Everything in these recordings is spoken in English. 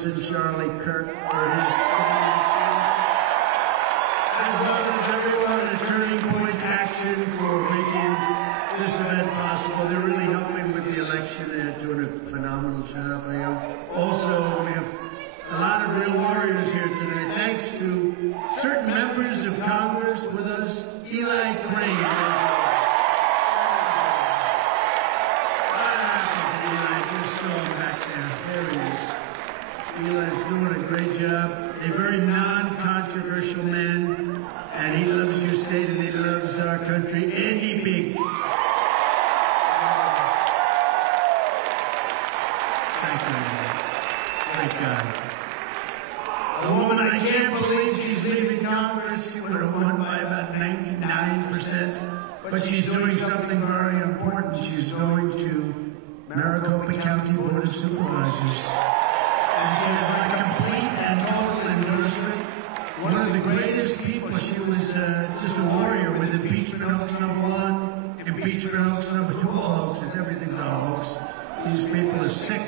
person, Charlie Kirk, for his service, as well as everyone at Turning Point Action for making this event possible. They're really helping with the election. They're doing a phenomenal job. Also, we have a lot of real warriors here today. Thanks to certain members of Congress with us. Eli Crane. Eli's doing a great job. A very non-controversial man, and he loves your state and he loves our country. Andy Biggs. Thank you, man. Thank God. The woman I can't believe she's leaving Congress. She would have won by about 99%, but she's doing something very important. She's going to Maricopa County Board of Supervisors. And she has my complete and total endorsement. One of the greatest people. She was just a warrior with impeachment hoax #1, impeachment hoax #2, hoaxes. Everything's a hoax. These people are sick.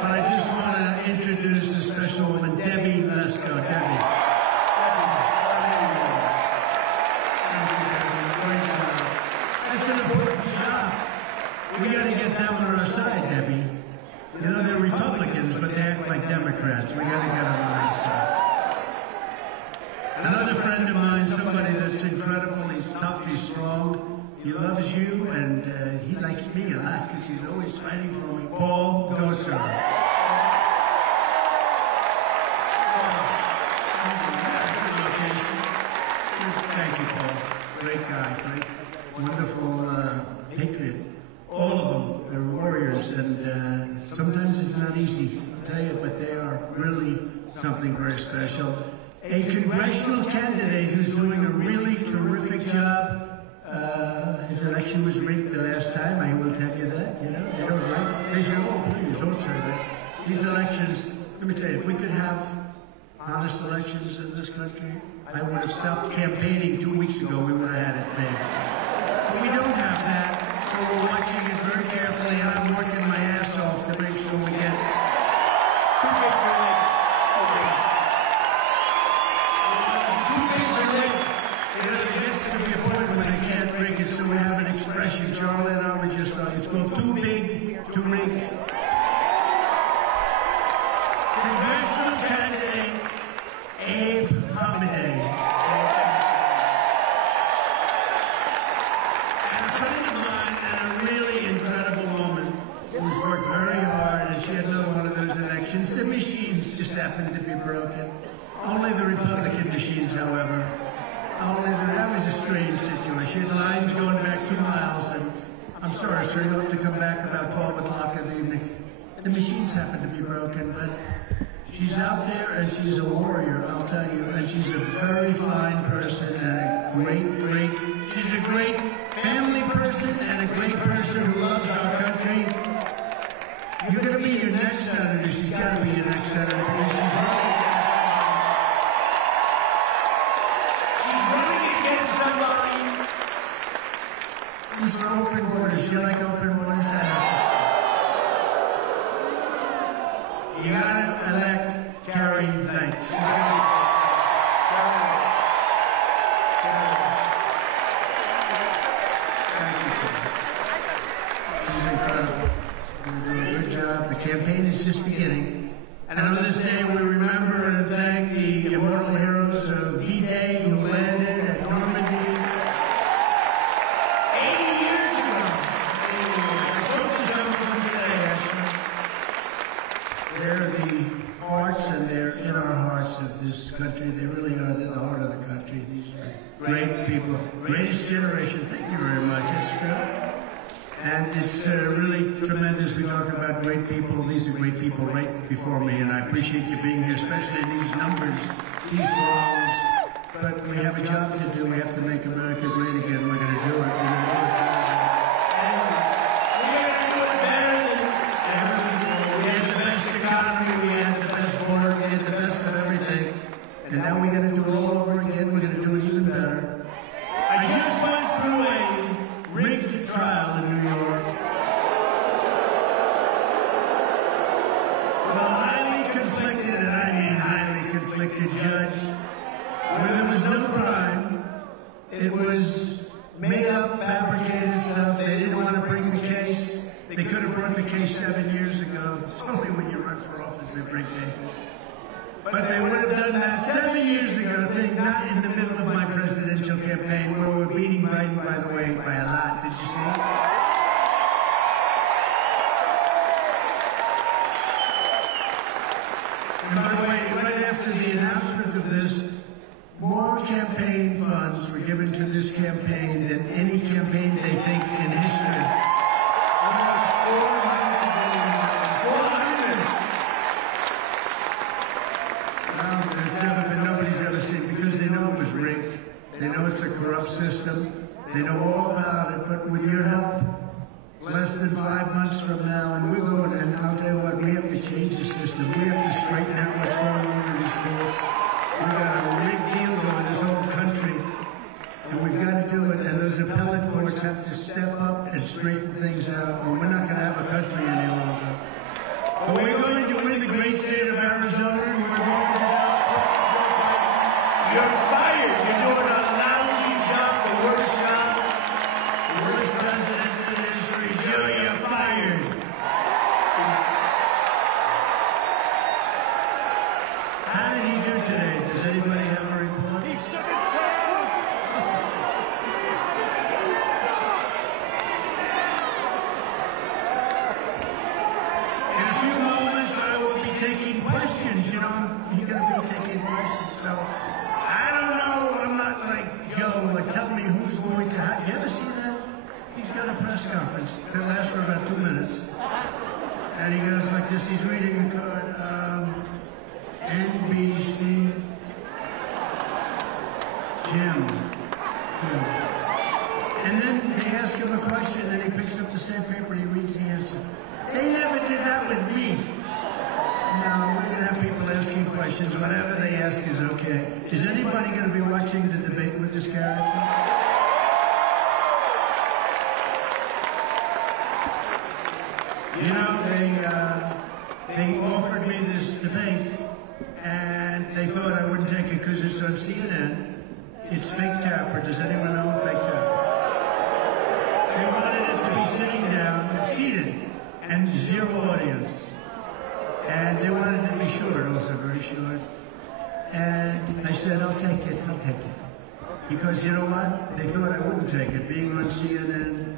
But I just want to introduce a special woman, Debbie Lesko. Debbie. Thank you, Debbie. Great job. That's an important job. We got to get them on our side, Debbie. You know, they're Republicans, but they act like Democrats. We got to get them on our side. Another friend of mine, somebody that's incredible. He's tough, he's strong. He loves you, and he likes me a lot because he's always fighting for me. Paul Gosar. Thank you, Paul. Great guy, great, wonderful patriot. All of them, they're warriors, and sometimes it's not easy, I'll tell you, but they are really something very special. A congressional candidate who's doing a really terrific job. His election was rigged the last time, I will tell you that, you know. They don't like, they say, oh, please, don't say that. These elections, let me tell you, if we could have honest elections in this country, I would have stopped campaigning 2 weeks ago, we would have had it made. But we don't have that. So we're watching it very carefully, and I'm working my ass off to make sure we get too big to live. Too big to live. You know, there gets to be a point where they can't rig it, so we have an expression. Charlie and I were just on. It's called too big to rig. Congressional candidate Abe Hamadeh. Worked very hard, and she had another one of those elections. The machines just happened to be broken. Only the Republican machines, however. That was a strange situation. She had lines going back 2 miles, and I'm sorry, sir, you have to come back about 12 o'clock in the evening. The machines happened to be broken, but she's out there, and she's a warrior, I'll tell you, and she's a very fine person, and she's a great family person, and a great person who loves our country. You're going to be your next senator. She's got to be your next senator. She's running against somebody who's for open borders. You like open borders? You got to elect Carrie Knight. She's incredible. Good job. The campaign is just beginning. And on this day, we remember and thank the immortal heroes of D-Day who landed at Normandy 80 years ago. I spoke to some of them today, actually. They're the hearts, and they're in our hearts of this country. They really are. They're the heart of the country. These are great people. Greatest generation. Thank you very much. It's true. And it's really tremendous. We talk about great people. These are great people right before me, and I appreciate you being here, especially these numbers, these rows. But we have a job to do. We have to make America great again. We're going to do it. We're going to do it. And we're going to do it better than ever before. We had the best economy. We had the best border. We had the best of everything. And now we're going to do it all over again. We're going to do it even better. I just went through a rigged trial in New York with a highly a judge where there was no crime. It was made up, fabricated stuff. They didn't want to bring the case. They could have brought the case 7 years ago. It's only when you run for office they bring cases. But they would have done that 7 years ago, not in the middle of my presidential campaign, where we're beating Biden, by the way, by a lot. Did you see? And by the way, right after the announcement of this, more campaign funds were given to this campaign than any campaign they think in history. Almost $400 billion. 400. Well, there's never been, nobody's ever seen, because they know it was rigged. They know it's a corrupt system. They know all about it, but with your help, less than 5 months from now, and we're going, and I'll tell you what, we have to change the system. We have to straighten out what's going on in the schools. We've got a rigged deal going this whole country, and we've got to do it, and those appellate courts have to step up and straighten things out, or we're not going to have a country any longer. But we're going to win the great state of Arizona, and we're going to tell Joe Biden, you're fired. You're doing a lousy job, the worst president in history. Joe, you're fired. How did he do today? Does anybody have a report? He shook his pants. In a few moments, I will be taking questions. You know, you're going to be taking questions. So, I don't know. I'm not like Joe. Tell me who's going to have. You ever see that? He's got a press conference. It lasts for about 2 minutes. And he goes like this. He's reading the card. NBC. Jim. And then they ask him a question, and he picks up the sandpaper and he reads the answer. They never did that with me. No, we're going to have people asking questions. Whatever they ask is okay. Is anybody going to be watching the debate with this character? You know, they offered me this debate, and they thought I wouldn't take it because it's on CNN. It's fake tapper. Does anyone know fake tapper? They wanted it to be sitting down, seated, and zero audience. And they wanted it to be short, also very short. And I said, I'll take it. Because you know what? They thought I wouldn't take it. Being on CNN,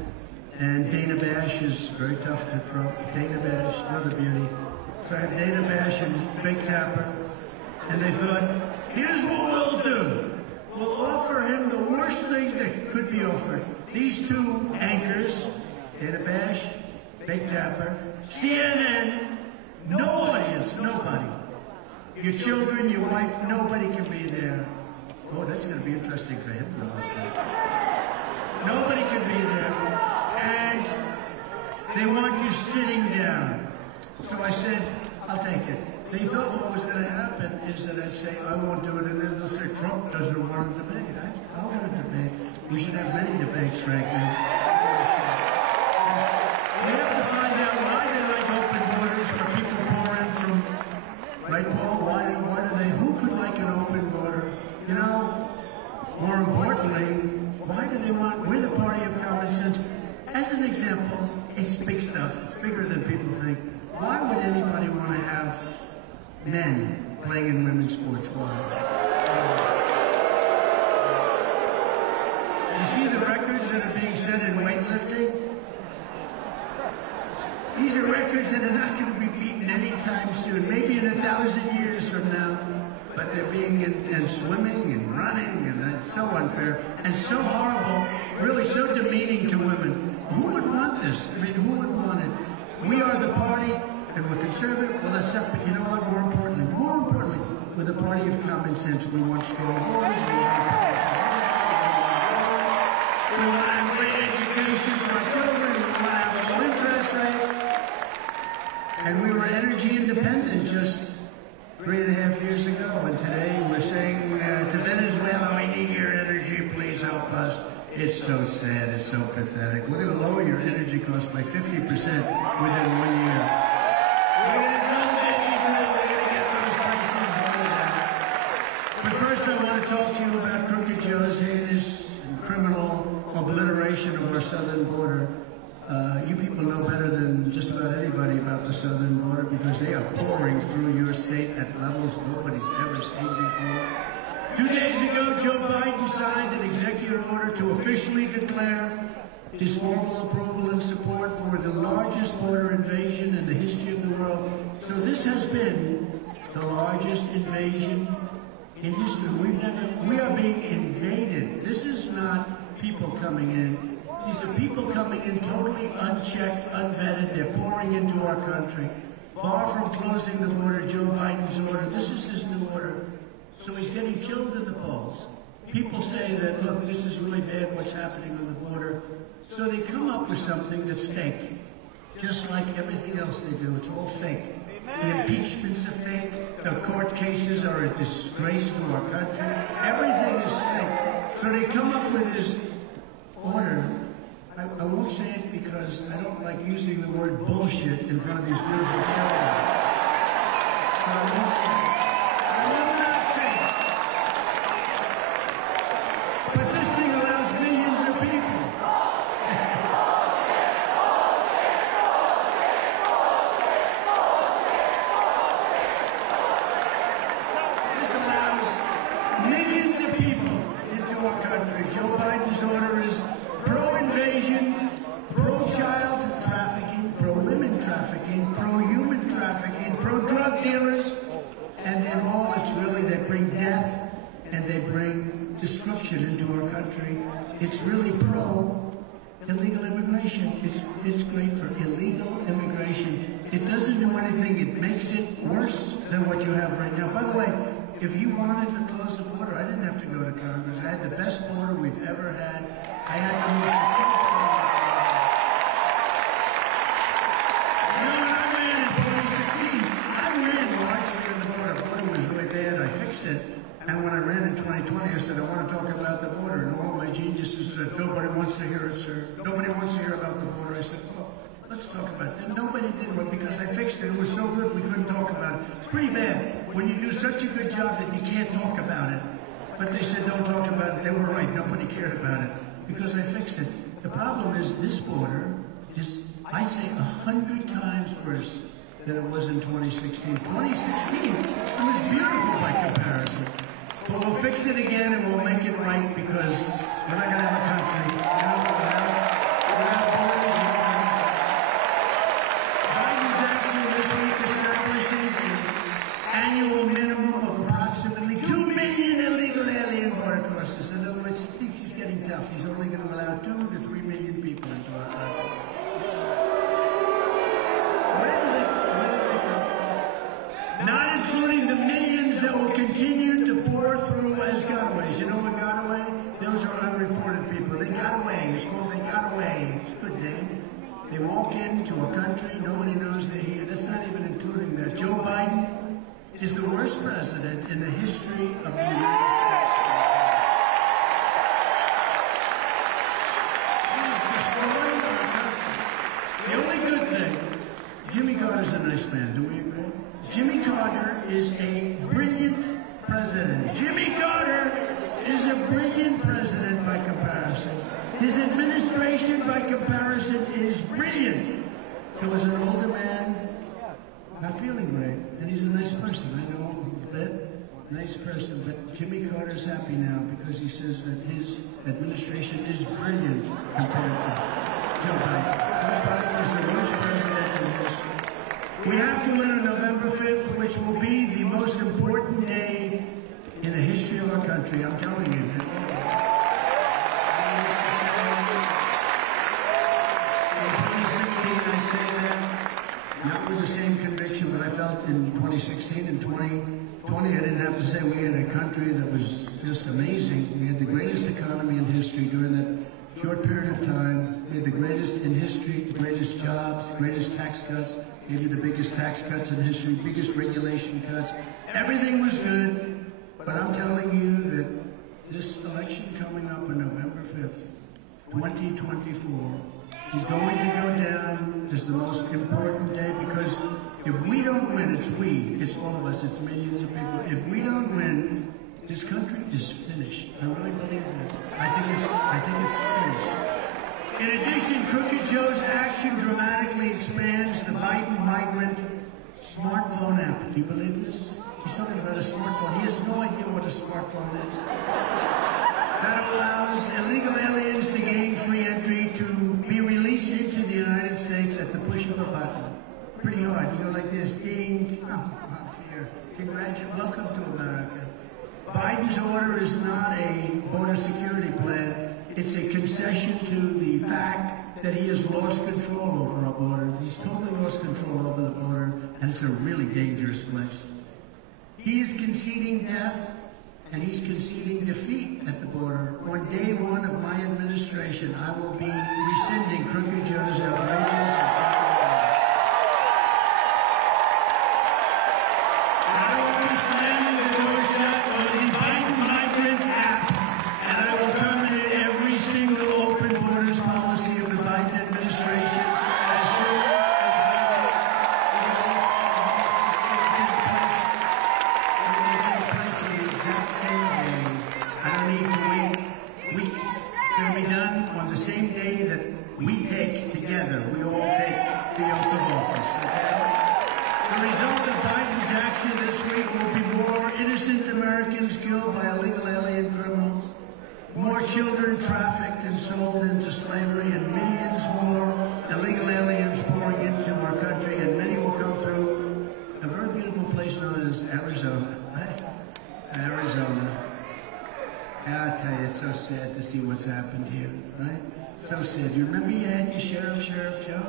and Dana Bash is very tough to Trump. Dana Bash, another beauty. So I have Dana Bash and fake tapper. And they thought, here's what we'll do. We'll offer him the worst thing that could be offered. These two anchors, Dana Bash, fake tapper, CNN, no audience, nobody. Your children, your wife, nobody can be there. Oh, that's going to be interesting for him. Nobody can be there. And they want you sitting down. So I said, I'll take it. They thought what was going to happen is that I'd say, I won't do it, and then they'll say, Trump doesn't want a debate. I want a debate. We should have many debates, frankly. We have to find out why they like open borders where people pour in from, right, Paul? Why do they, who could like an open border? You know, more importantly, why do they want, we're the party of common sense. As an example, it's big stuff. It's bigger than people think. Why would anybody want to have men playing in women's sports? Why? You see the records that are being set in weightlifting? These are records that are not going to be beaten anytime soon. Maybe in 1,000 years from now. But they're being in swimming and running, and it's so unfair and so horrible, really so demeaning to women. Who would want this? I mean, who would want it? We are the party, and we're conservative. Well, that's not, you know what, more importantly, we're the party of common sense. We want strong boys. We want to have great education for our children. We want to have a low interest rate. And we were energy independent just 3.5 years ago, and today we're saying to Venezuela, we need your energy, please help us. It's so sad, it's so pathetic. We're going to lower your energy costs by 50% within 1 year. We're going to build energy grill, we're going to get those prices way down. First, I want to talk to you about Crooked Joe's heinous and criminal obliteration of our southern border. You people know better than just about anybody about the southern border because they are pouring through your state at levels nobody's ever seen before. 2 days ago, Joe Biden signed an executive order to officially declare his formal approval and support for the largest border invasion in the history of the world. So this has been the largest invasion in history. We are being invaded. This is not people coming in. These are people coming in totally unchecked, unvetted. They're pouring into our country. Far from closing the border, Joe Biden's order, this is his new order. So he's getting killed in the polls. People say that, look, this is really bad what's happening on the border. So they come up with something that's fake. Just like everything else they do, it's all fake. The impeachments are fake. The court cases are a disgrace to our country. Everything is fake. So they come up with this order. I won't say it because I don't like using the word bullshit in front of these beautiful children. So I won't say it. I will not say it. But this thing allows millions of people. This allows millions of people into our country. Joe Biden's order is pro-invasion, pro-child trafficking, pro-women trafficking, pro-human trafficking, pro-drug dealers, and in all, it's really, they bring death and they bring destruction into our country. It's really pro-illegal immigration. It's great for illegal immigration. It doesn't do anything. It makes it worse than what you have right now. By the way, if you wanted to close the border, I didn't have to go to Congress. I had the best border we've ever had. I had the most secure border. You know, when I ran in 2016, I ran largely on the border. The border was really bad. I fixed it. And when I ran in 2020, I said, I want to talk about the border. And all my geniuses said, nobody wants to hear it, sir. Nobody wants to hear about the border. I said, well, let's talk about it. And nobody did one because I fixed it. It was so good we couldn't talk about it. It's pretty bad when you do such a good job that you can't talk about it. But they said, don't talk about it. They were right. Nobody cared about it because I fixed it. The problem is this border is, I say, 100 times worse than it was in 2016. 2016, it was beautiful by comparison. But we'll fix it again and we'll make it right because we're not going to have a country without borders. Biden's action this week establishes an annual minimum of approximately 2 million illegal alien border crossers. In other words, he's getting tough. He's only going to allow 2 to 3 million people into our country. Where do they come from? Not including the millions that will continue to pour through as gotaways. You know what got away? Those are unreported people. They got away. It's called They Got Away. It's a good name. They walk into a country, nobody knows they're here. That's not even including that. Joe Biden is the worst president in the history of the United States. He's destroying our country. The only good thing, Jimmy Carter's a nice man, do we agree? Jimmy Carter is a brilliant president. Jimmy Carter is a brilliant president by comparison. His administration, by comparison, is brilliant. So as an older man, not feeling great, and he's a nice person. I know he's a nice person, but Jimmy Carter's happy now because he says that his administration is brilliant compared to Joe Biden. Joe Biden is the worst president in history. We have to win on November 5th, which will be the most important day in the history of our country. I'm telling you. Not with the same conviction, but I felt in 2016 and 2020, I didn't have to say we had a country that was just amazing. We had the greatest economy in history during that short period of time. We had the greatest in history, the greatest jobs, greatest tax cuts, maybe the biggest tax cuts in history, biggest regulation cuts. Everything was good, but I'm telling you that this election coming up on November 5th, 2024, is going to go down as the most important day because if we don't win, it's we, it's all of us, it's millions of people. If we don't win, This country is finished. I really believe that. I think it's finished. In addition, Crooked Joe's action dramatically expands the Biden migrant smartphone app. Do you believe this? He's talking about a smartphone. He has no idea what a smartphone is. That allows illegal aliens to gain free entry to be released into the United States at the push of a button. Pretty hard. You go like this, ding, up here. Congratulations, welcome to America. Biden's order is not a border security plan. It's a concession to the fact that he has lost control over our border. He's totally lost control over the border, and it's a really dangerous place. He is conceding death, and he's conceding defeat at the border. On day one of my administration, I will be rescinding Crooked Joe's outrageous children trafficked and sold into slavery, and millions more illegal aliens pouring into our country, and many will come through a very beautiful place known as Arizona. Arizona. I tell you, it's so sad to see what's happened here, right? So sad. You remember you had your Sheriff Joe?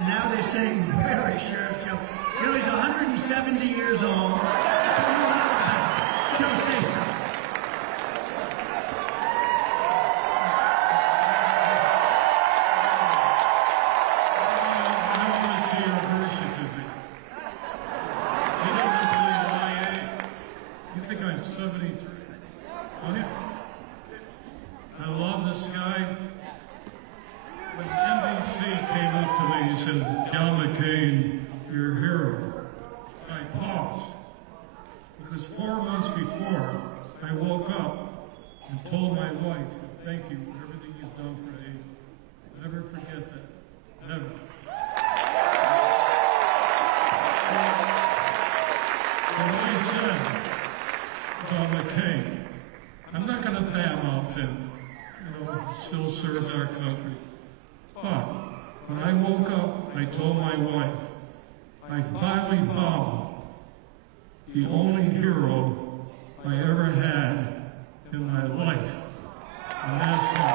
Now they're saying, where is Sheriff Joe? You know, he's 170 years old. Joe, say something. I want to see your birth certificate. He doesn't believe my age. You think I'm 73? Oh, yeah. I love this guy. When NBC came up to me and said, John McCain, you're a hero, I paused. Because 4 months before, I woke up and told my wife, thank you for everything you've done for me. Never forget that. Never. So I said, John McCain, I'm not going to badmouth him. You know, still served our country. But when I woke up, I told my wife, I finally found the only hero I ever had in my life, and that's him.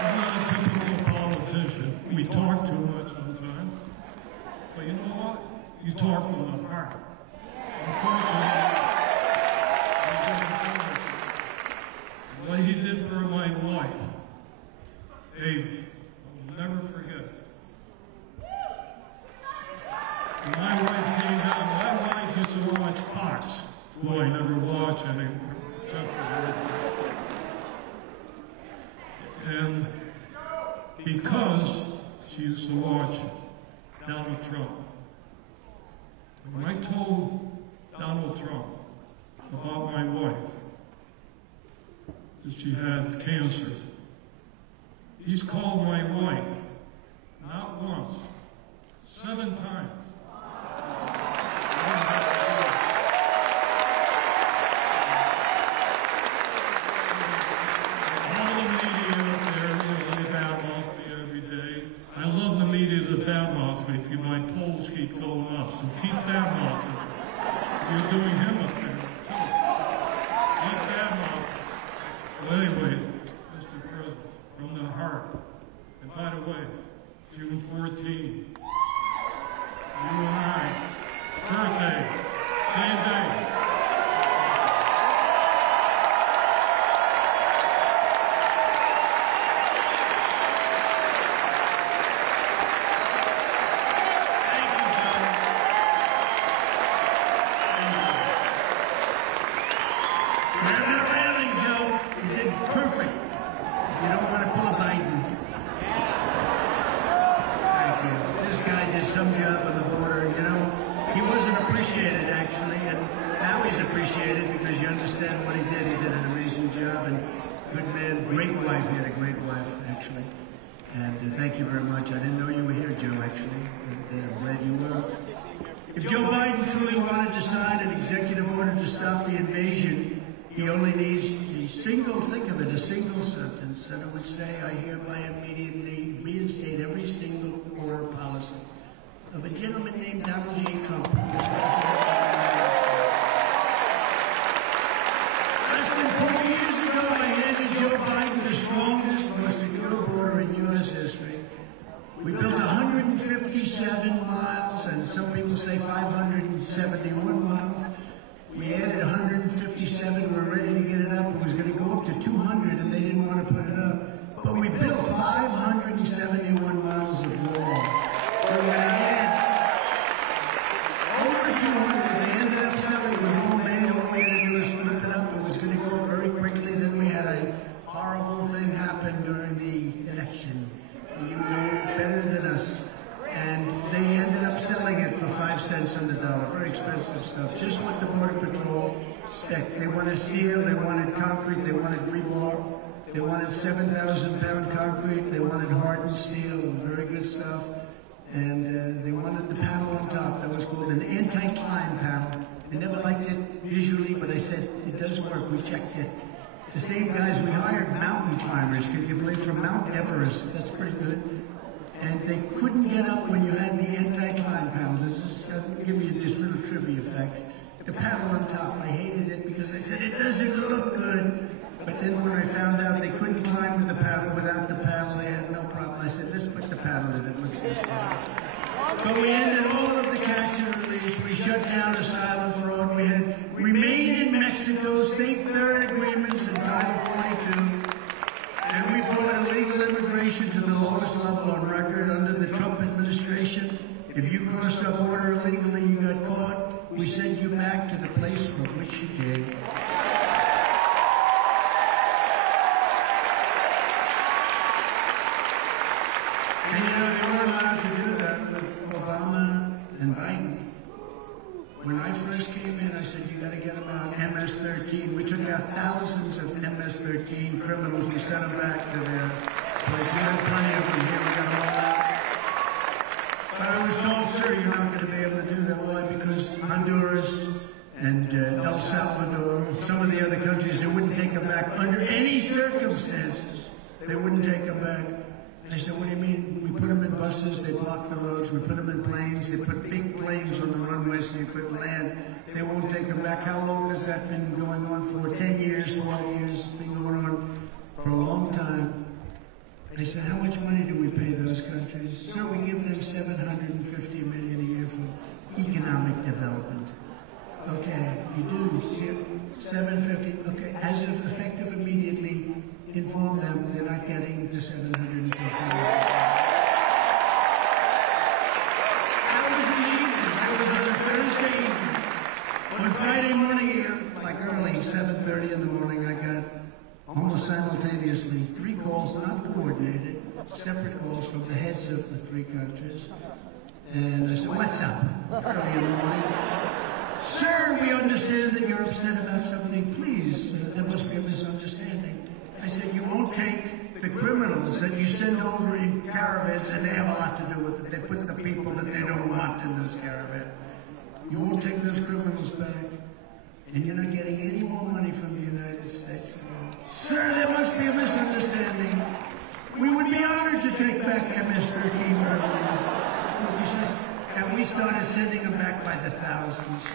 I'm not a typical politician. We talk too much sometimes. But you know what? You talk from the heart. What he did for my wife, I'll never forget. When my wife came down, my wife used to watch Fox, who I never watch anymore, except for her. And because she used to watch Donald Trump, when I told Donald Trump about my wife, that she had cancer, he's called my wife you to badmouth me because my polls keep going up. So keep badmouthing. You're doing him a favor, too. Keep badmouthing. Well, anyway, Mr. President, from the heart. And by the way, June 14, you and I, birthday, same day. Some job on the border, you know, he wasn't appreciated actually, and now he's appreciated because you understand what he did. He did an amazing job, and good man, great wife. He had a great wife actually, and thank you very much. I didn't know you were here, Joe. Actually, and glad you were. If Joe Biden truly wanted to sign an executive order to stop the invasion, he only needs a single, think of it, a single sentence, and it would say, "I hereby immediately reinstate every single border policy of a gentleman named Donald J. Trump, who was president of the United States." Less than 4 years ago, I handed Joe Biden the strongest, most secure border in U.S. history. We built 157 miles, and some people say 571 miles. We added 157. We're ready to get it up. It was going to go up to 200, and they didn't want to put it up. But we built 571 miles of wall. We're going to add over 200. They ended up selling the homemade. All we had to do was flip it up. It was going to go very quickly. Then we had a horrible thing happen during the election. You know better than us. And they ended up selling it for 5 cents on the dollar. Very expensive stuff. Just what the Border Patrol expect. They wanted steel. They wanted concrete. They wanted rebar. They wanted 7,000-pound concrete. They wanted hardened steel. Very good stuff. And they wanted the panel on top. That was called an anti-climb panel. I never liked it visually, but I said, it does work. We checked it. The same guys we hired, mountain climbers, could you believe, from Mount Everest. That's pretty good. And they couldn't get up when you had the anti-climb panel. This is, I'll give you this little trivia facts. The panel on top, I hated it because I said, it doesn't look good. But then when I found out they couldn't climb with the panel, without the panel, they had no problem. I said, let's put the panel in. It looks this way. But we ended all of the catch and release. We shut down asylum fraud. We had remained in Mexico, safeguard agreements in Title 42. And we brought illegal immigration to the lowest level on record under the Trump administration. If you crossed our border illegally, you got caught, we sent you back to the place from which you came. And you know, they weren't allowed to do that with Obama and Biden. When I first came in, I said, you got to get them out. MS-13. We took out thousands of MS-13 criminals. We sent them back to their place. We had plenty of them here. We got them all out. But I was told, sir, you're not going to be able to do that. Why? Because Honduras and El Salvador, some of the other countries, they wouldn't take them back under any circumstances. They wouldn't take them back. I said, what do you mean? We put them in buses, they block the roads, we put them in planes, they put big planes on the runways so you couldn't land. They won't take them back. How long has that been going on for? 10 years, 12 years? It's been going on for a long time. I said, how much money do we pay those countries? So we give them $750 million a year for economic development. Okay, you do, see it? $750, okay, as of effective immediately, inform them they're not getting the $750 million. That was in the evening. That was on a Thursday evening. On Friday morning, like early, 7:30 in the morning, I got almost simultaneously 3 calls, not coordinated, separate calls from the heads of the 3 countries. And I said, what's up? Early in the morning. Sir, we understand that you're upset about something. Please, there must be a misunderstanding. I said, you won't take the criminals that you send over in caravans, and they have a lot to do with it. They put the people that they don't want in those caravans. You won't take those criminals back, and you're not getting any more money from the United States. Sir, there must be a misunderstanding. We would be honored to take back MS-13 criminals. refugees, and we started sending them back by the thousands,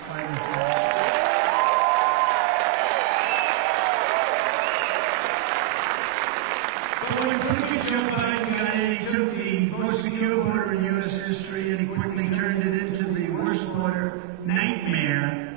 When Crooked Joe Biden got in, he took the most secure border in U.S. history and he quickly turned it into the worst border nightmare,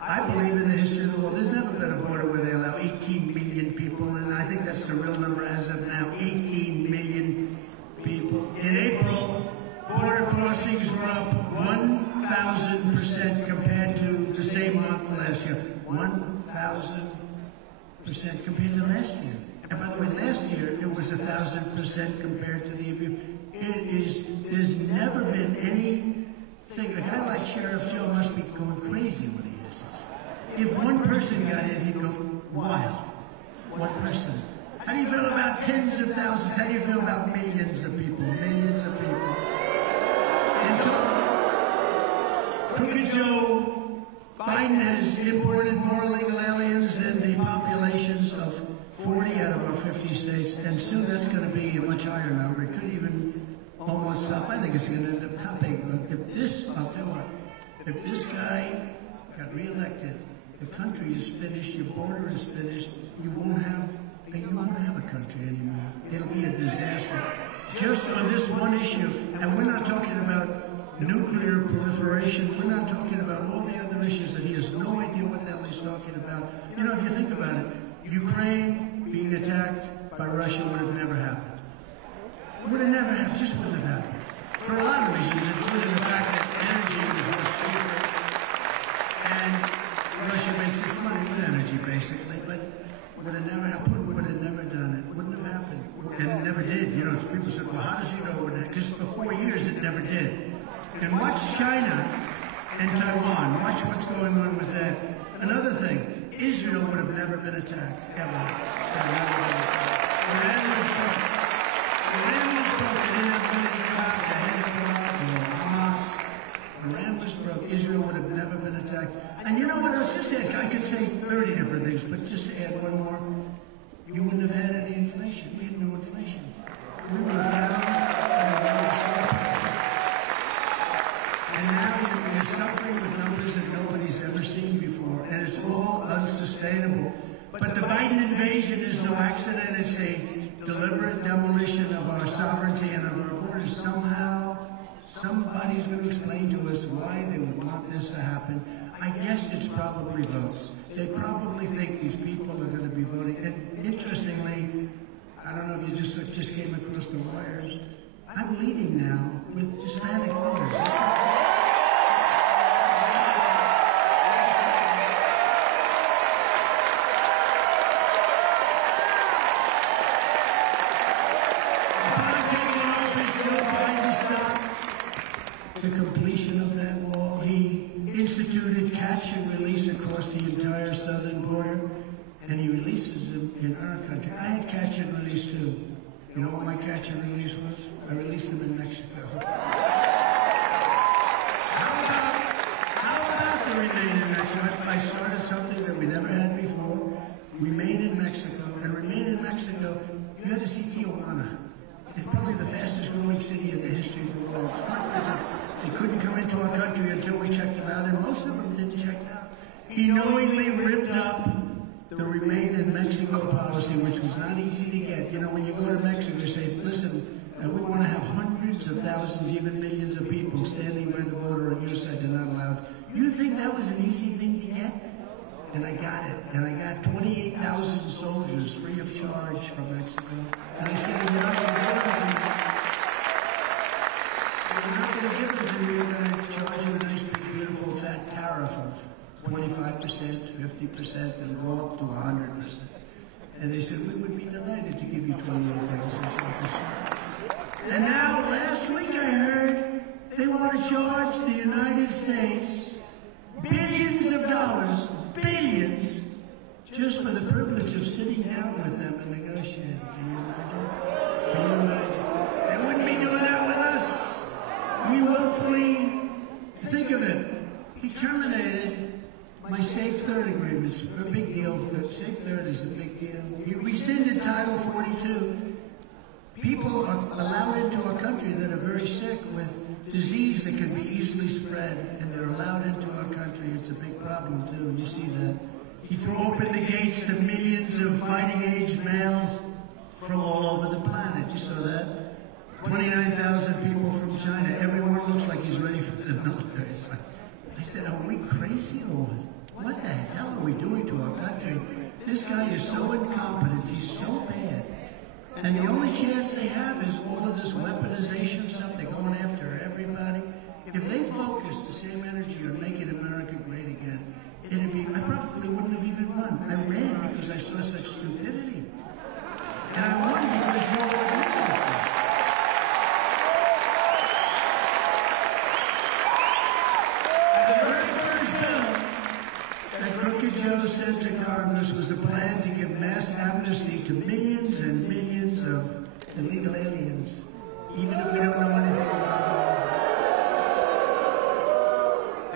I believe, in the history of the world. There's never been a border where they allow 18 million people, and I think that's the real number as of now, 18 million people. In April, border crossings were up 1,000% compared to the same month last year. 1,000% compared to last year. And by the way, last year it was 1,000% compared to the. There's never been anything. A guy like Sheriff Joe must be going crazy when he is this. If one person got in, he'd go wild. One person. How do you feel about tens of thousands? How do you feel about millions of people? Millions of people. And Crooked Joe Biden has imported more illegal aliens than the populations of 40 out of our 50 states, and soon that's going to be a much higher number. It could even almost stop. I think it's going to end up topping. I'll tell you what, if this guy got reelected, the country is finished, your border is finished, you won't have a country anymore. It'll be a disaster. Just on this one issue, and we're not talking about nuclear proliferation, we're not talking about all the other issues that he has no idea what the hell he's talking about. You know, if you think about it, Ukraine being attacked by Russia would have never happened. Would have never happened, just wouldn't have happened. For a lot of reasons, including the fact that energy was much cheaper, and Russia makes its money with energy, basically, but would have never happened, would have never done it, wouldn't have happened, and it never did. You know, people said, well, how does he know it? Because for 4 years it never did. And watch China and Taiwan, watch what's going on with that. Another thing, Israel would have never been attacked, ever. Iran was broke. Iran was broke. They didn't have money to go out to Hezbollah, to Hamas. Iran was broke. Israel would have never been attacked. And you know what else? Just to add, I could say 30 different things, but just to add one more, you wouldn't have had any inflation. We had no inflation. We were down, and now you're suffering with numbers that nobody's ever seen before, and it's all unsustainable. But the Biden invasion is no accident. It's a deliberate demolition of our sovereignty and of our borders. Somehow, somebody's going to explain to us why they would want this to happen. I guess it's probably votes. They probably think these people are going to be voting. And interestingly, I don't know if you just came across the wires, I'm leading now with Hispanic voters. The completion of that wall. He instituted catch and release across the entire southern border, and he releases them in our country. I had catch and release too. You know what my catch and release was? I released them in Mexico. How about the Remain in Mexico? I started something that we never had before. Remain in Mexico. And Remain in Mexico, you had to see Tijuana. It's probably the fastest growing city in the history of the world. They couldn't come into our country until we checked them out, and most of them didn't check out. He knowingly ripped up the Remain in Mexico policy, which was not easy to get. You know, when you go to Mexico, they say, listen, we want to have hundreds of thousands, even millions of people standing by the border on your side. They're not allowed. You think that was an easy thing to get? And I got it. And I got 28,000 soldiers free of charge from Mexico. And I said, you're not going to get them to me. You're not going to give them to me. You're going to charge you a nice, big, beautiful, fat tariff of 25%, 50%, and go up to 100%. And they said, we would be delighted to give you 28,000 soldiers. And now, last week I heard they want to charge the United States billions of dollars, billions, just for the privilege of sitting down with them and negotiating. Can you imagine? Can you imagine? They wouldn't be doing that with us. We willfully, think of it, he terminated my Safe Third agreements. A big deal. Safe Third is a big deal. He rescinded Title 42. People are allowed into our country that are very sick with disease spread and they're allowed into our country, it's a big problem too. You see that. He threw open the gates to millions of fighting-age males from all over the planet. You saw that? 29,000 people from China. Everyone looks like he's ready for the military. I said, are we crazy or what? What the hell are we doing to our country? This guy is so incompetent. He's so bad. And the only chance they have is all of this weaponization stuff. They're going after everybody. If they focused the same energy on making America great again, it'd be, I probably wouldn't have even run. I ran because I saw such stupidity. And I won because you all agreed with me. The very first bill that Crooked Joe sent to Congress was a plan to give mass amnesty to millions and millions of illegal aliens, even if we don't know anything about them.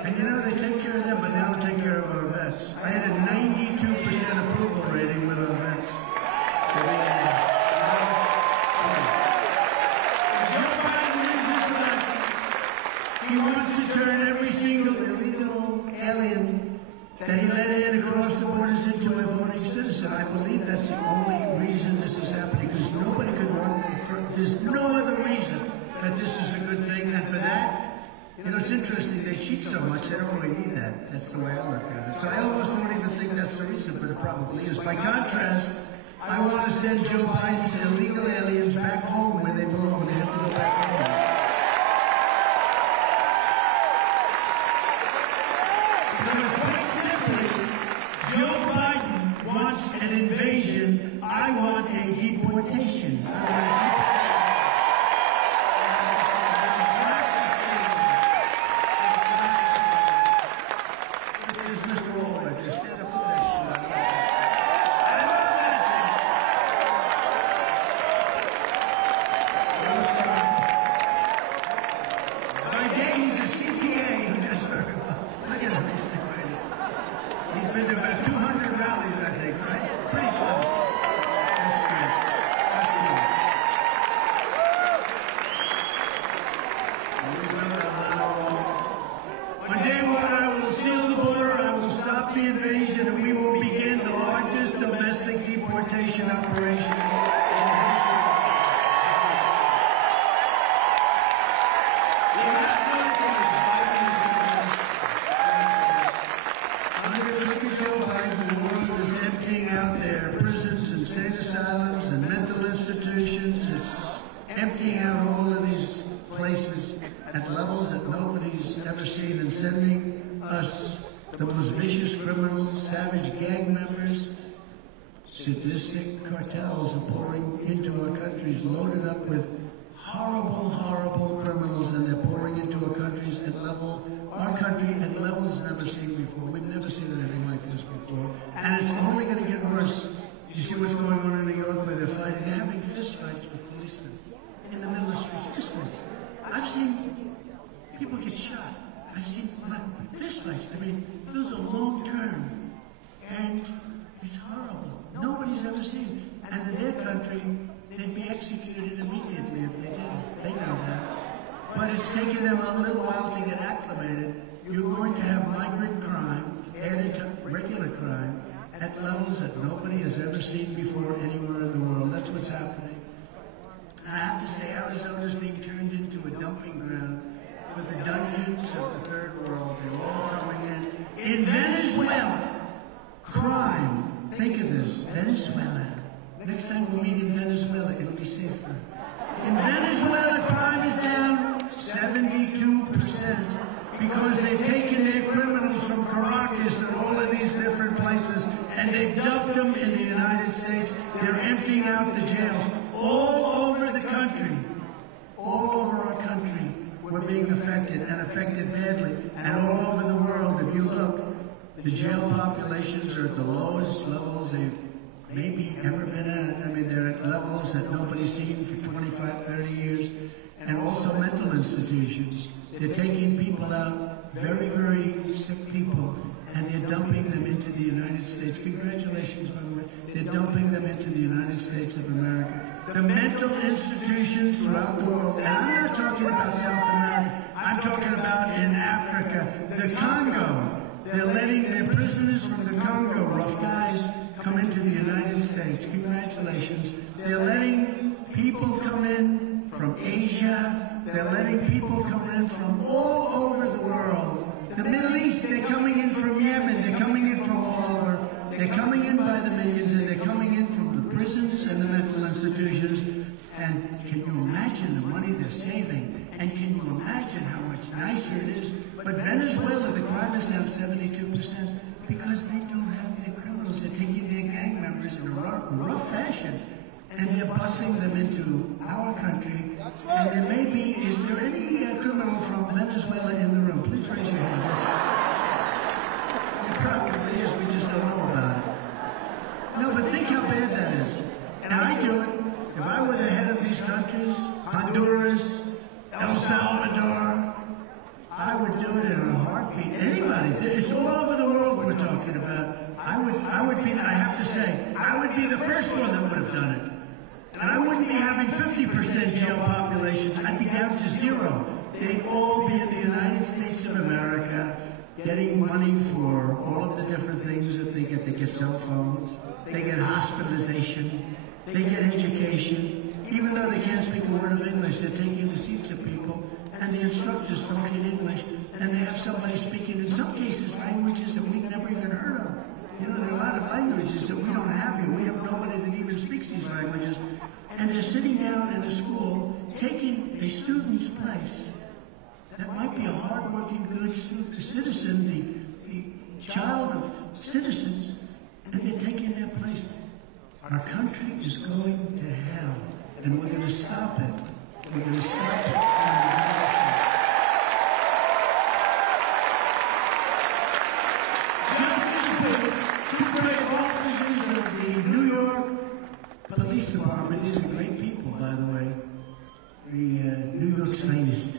And you know, they take care of them, but they don't take care of our vets. I had a 92% approval rating with our vets. Joe Biden is this election. He wants to turn every single illegal alien that he let in across the borders into a voting citizen. I believe that's the only reason this is happening, because nobody could run. There's no other reason that this is a good thing, and for that, you know, it's interesting, they cheat so much, they don't really need that. That's the way I look at it. So I almost don't even think that's the reason, but it probably is. By contrast, I want to send Joe Biden's illegal aliens back home where they belong. They have to go back home. Because quite simply, Joe Biden wants an invasion. I want a deportation. I want a deportation. Sadistic cartels are pouring into our countries, loaded up with horrible, horrible criminals, and they're pouring into our countries at our country at levels never seen before. We've never seen anything like this before, and it's only going to get worse. You see what's going on in New York where they're fighting? They're having fist fights with policemen in the middle of the streets. Fist fights. I've seen people get shot. I've seen fist fights. I mean, those are long term, and it's horrible. Nobody's ever seen. And in their country, they'd be executed immediately if they did. They know that. But it's taken them a little while to get acclimated. You're going to have migrant crime added to regular crime at levels that nobody has ever seen before anywhere in the world. That's what's happening. And I have to say, Arizona's being turned into a dumping ground for the dungeons of the third world. They're all coming in. In Venezuela, crime. Think of this, Venezuela. Next time we meet in Venezuela, it'll be safer. In Venezuela, crime is down 72% because they've taken their criminals from Caracas and all of these different places and they've dumped them in the United States. They're emptying out the jails all over the country. All over our country, we're being affected and affected badly. And all over the world, if you look, the jail populations are at the lowest levels they've maybe ever been at. I mean, they're at levels that nobody's seen for 25, 30 years. And also mental institutions. They're taking people out, very, very sick people, and they're dumping them into the United States. Congratulations, by the way. They're dumping them into the United States of America. The mental institutions throughout the world, and I'm not talking about South America, I'm talking about in Africa. The Congo, they're letting their prisoners from the Congo, rough guys, come into the United States. Congratulations. They're letting people come in from Asia. They're letting people come in from all over the world. The Middle East, they're coming in from Yemen. They're coming in from all over. They're coming in by the millions, and they're coming in from the prisons and the mental institutions. And can you imagine the money they're saving? And can you imagine how much nicer it is? But Venezuela, the crime is down 72% because they don't have their criminals. They're taking their gang members in a rough fashion, and they're busing them into our country. And there may be, is there any criminal from Venezuela in the room? Please raise your hand. There probably is, we just don't know about it. No, but think how bad that is. And I do it. If I were the head of these countries, Honduras, El Salvador, I would do it in a heartbeat. Anybody. It's all over the world we're talking about. I would be, I have to say, I would be the first one that would have done it. And I wouldn't be having 50% jail populations. I'd be down to 0. They'd all be in the United States of America getting money for all of the different things that they get. They get cell phones. They get hospitalization. They get education. Even though they can't speak a word of English, they're taking the seats of people, and the instructors don't get English, and they have somebody speaking, in some cases, languages that we've never even heard of. You know, there are a lot of languages that we don't have here. We have nobody that even speaks these languages. And they're sitting down in a school, taking a student's place that might be a hard-working, good citizen, the child of citizens, and they're taking their place. Our country is going to hell, and we're going to stop it. We're going to stop it. Just as two great officers of the New York Police Department, these are great people, by the way, the New York's finest,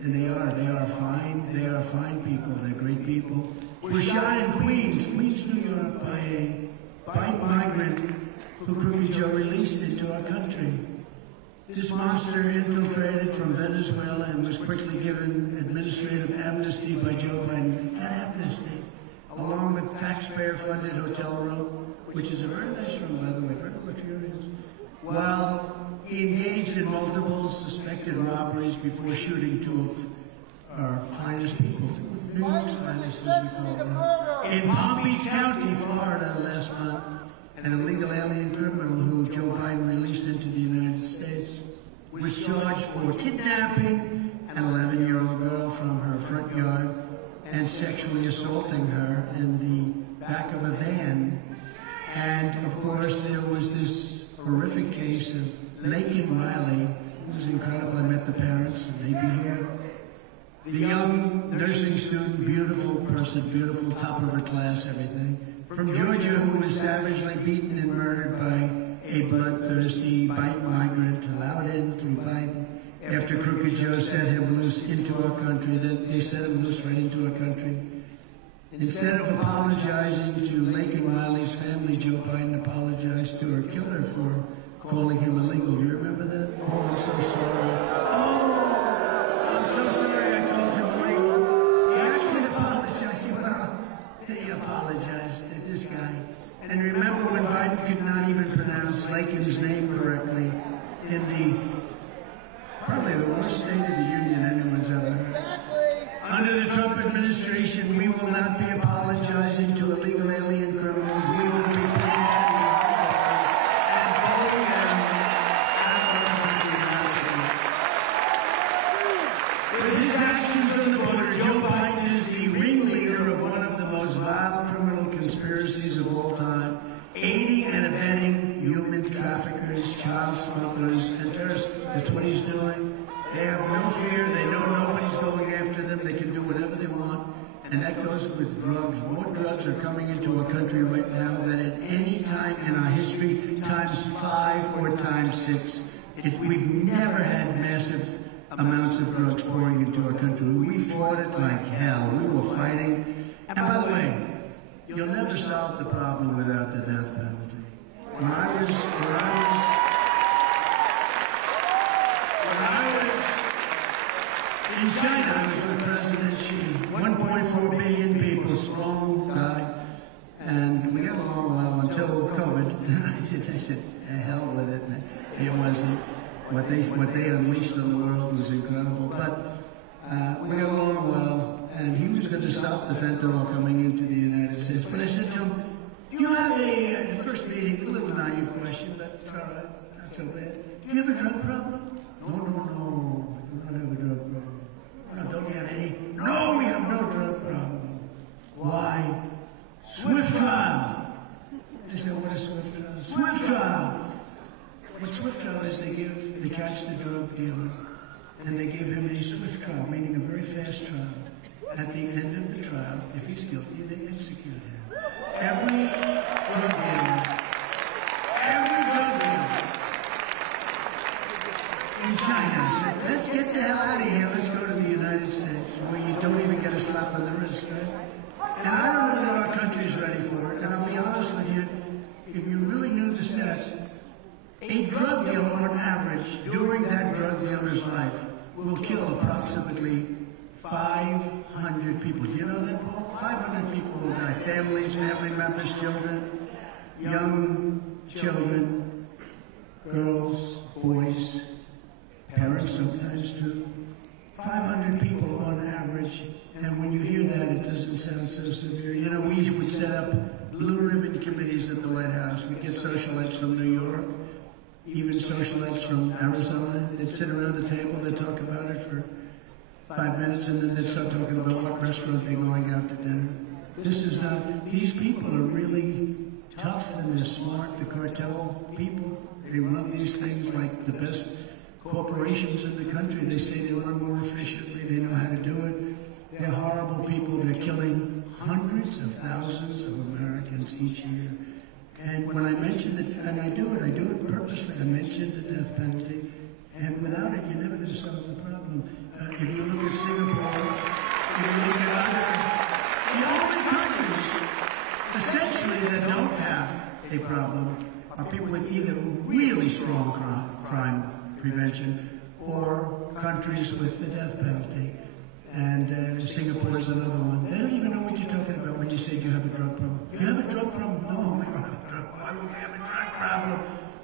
and they are fine people, they're great people, were shot in Queens, New York, by a white migrant who Crooked Joe released into our country. This monster infiltrated from Venezuela and was quickly given administrative amnesty by Joe Biden. That amnesty, along with taxpayer-funded hotel room, which is a very nice room, by the way, very luxurious, while he engaged in multiple suspected robberies before shooting 2 of our finest people, 2 of New York's finest, as we call them, in Palm Beach County, Florida, last month. An illegal alien criminal who Joe Biden released into the United States was charged for kidnapping an 11-year-old girl from her front yard and sexually assaulting her in the back of a van. And, of course, there was this horrific case of Laken Riley, who was incredible. I met the parents, and they'd be here. The young nursing student, beautiful person, beautiful, top of her class, everything. From Georgia, who was savagely beaten and murdered by a bloodthirsty white migrant allowed in through Biden after Crooked Joe set him loose into our country. They set him loose right into our country. Instead of apologizing to Laken Riley's family, Joe Biden apologized to her killer for calling him illegal. Do you remember that? Oh, I'm so sorry. Oh, I'm so sorry I called him illegal. He actually apologized. He apologized to this guy. And remember when Biden could not even pronounce Laken's name correctly in the probably the worst State of the Union anyone's ever heard. Under the Trump administration, we will not be apologizing to illegal alien criminals. We will be putting that in and pulling them out of our country. With his actions on the border, Joe Biden is the ringleader of one of the most vile criminal conspiracies of all time, aiding and abetting human traffickers, child smugglers, and terrorists. That's what he's doing. They have no fear. They know nobody's going after them. They can do whatever they want. And that goes with drugs. More drugs are coming into our country right now than at any time in our history, times 5 or times 6. We've never had massive amounts of drugs pouring into our country. We fought it like hell. We were fighting. And by the way, you'll never solve the problem without the death penalty. When I was In China, I was with President Xi, 1.4 billion people, strong guy, and we got along well until COVID. I said, hell with it. It wasn't. What they unleashed on the world was incredible. But we got along well, and he was going to stop the fentanyl coming into the United States. But I said to him, do you have the first meeting, a little naive question, but it's all right, not so bad. Do you have a drug problem? No, I do not have a drug problem. Don't you have any? No, we have no drug problem. Why? Swift trial. They said, what is Swift trial? Swift trial. What Swift trial is, they catch the drug dealer, and they give him a swift trial, meaning a very fast trial. At the end of the trial, if he's guilty, they execute him. Every drug dealer in China said, let's get the hell out of here, let's go to the United States, where you don't even get a slap on the wrist, right? Now, I don't know that our country's ready for it, and I'll be honest with you, if you really knew the stats, a drug dealer on average, during that drug dealer's life, will kill approximately 500 people. Do you know that, Paul? 500 people will die. Families, family members, children, young children, girls, boys, parents sometimes too. 500 people on average, and when you hear that, it doesn't sound so severe. You know, we would set up blue ribbon committees at the White House. We'd get socialites from New York, even socialites from Arizona. They'd sit around the table, they'd talk about it for 5 minutes, and then they'd start talking about what restaurant they're going out to dinner. This is not, these people are really tough and they're smart, the cartel people. They run these things like the best corporations in the country. They say they run more efficiently, they know how to do it. They're horrible people. They're killing hundreds of thousands of Americans each year. And when I mentioned it, and I do it purposely, I mentioned the death penalty, and without it, you're never going to solve the problem. If you look at Singapore, if you look at the only countries, essentially, that don't have a problem are people with either really strong crime prevention or countries with the death penalty. And Singapore is another one. They don't even know what you're talking about when you say you have a drug problem. You have a drug problem? No, we don't have a drug problem. Why would we have a drug problem?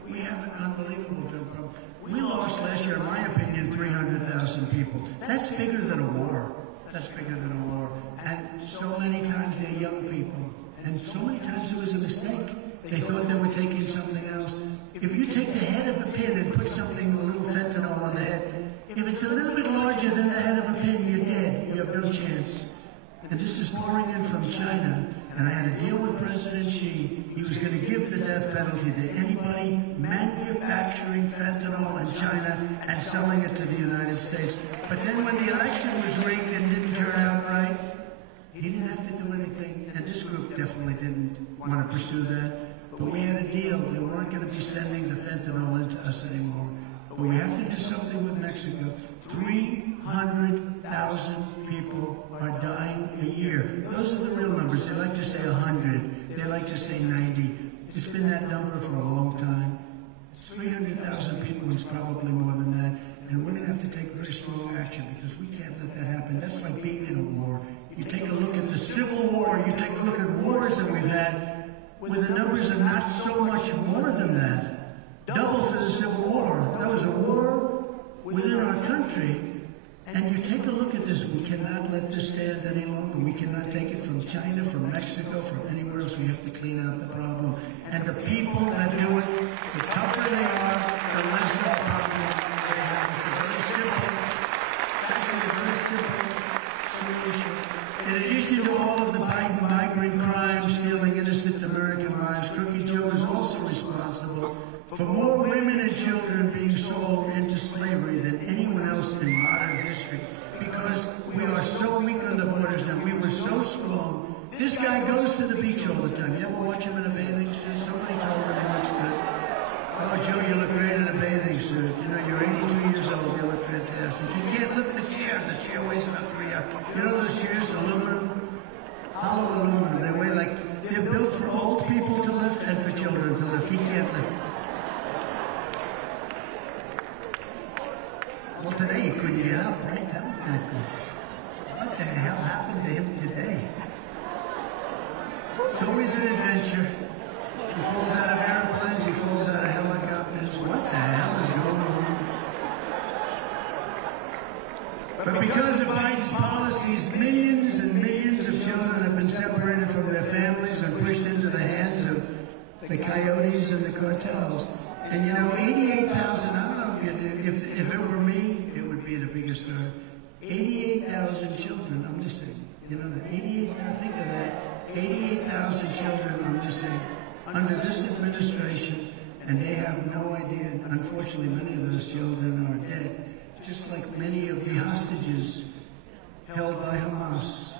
We have an unbelievable drug problem. We lost last year, in my opinion, 300,000 people. That's bigger than a war. That's bigger than a war. And so many times they're young people. And so many times it was a mistake. They thought they were taking something else. If you take the head of a pin and put something, a little fentanyl on the head, if it's a little bit larger than the head of a pin, you're dead. You have no chance. And this is pouring in from China. And I had a deal with President Xi. He was going to give the death penalty to anybody manufacturing fentanyl in China and selling it to the United States. But then when the election was rigged and didn't turn out right, he didn't have to do anything. And this group definitely didn't want to pursue that. But we had a deal. They weren't going to be sending the fentanyl into us anymore. But we have to do something with Mexico. 300,000 people are dying a year. Those are the real numbers. They like to say 100. They like to say 90. It's been that number for a long time. It's 300,000 people, and it's probably more than that. And we're going to have to take very strong action because we can't let that happen. That's like being in a war. You take a look at the Civil War. You take a look at wars that we've had where the numbers are not so much more than that. Double for the Civil War. That was a war within our country. And you take a look at this. We cannot let this stand any longer. We cannot take it from China, from Mexico, from anywhere else. We have to clean out the problem. And the people that do it, the tougher they are, the less of a problem they have. It's a very simple, it's actually a very simple solution. In addition to all of the migrant crimes stealing innocent American lives, Crooked Joe is also responsible for more women and children being sold into slavery than anyone else in modern history, because we are so weak on the borders and we were so strong. This guy goes to the beach all the time. You ever watch him in a bathing suit? Somebody told him he looks good. Oh, Joe, you look great in a bathing suit. You know, you're 82 years old. You look fantastic. You can't lift the chair. The chair weighs about 3 hours. You know those chairs, aluminum? Hollow aluminum. They weigh like, they're built for old people to lift and for children to lift. He can't lift. Well, today you couldn't get up, right? That was going to always an adventure. He falls out of airplanes, he falls out of helicopters. What the hell is going on? But because of Biden's policies, millions and millions of children have been separated from their families and pushed into the hands of the coyotes and the cartels. And you know, 88,000, I don't know if it were me, it would be the biggest story. 88,000 children are missing. You know, 88, think of that. 88,000 children are missing under this administration, and they have no idea. Unfortunately, many of those children are dead, just like many of the hostages held by Hamas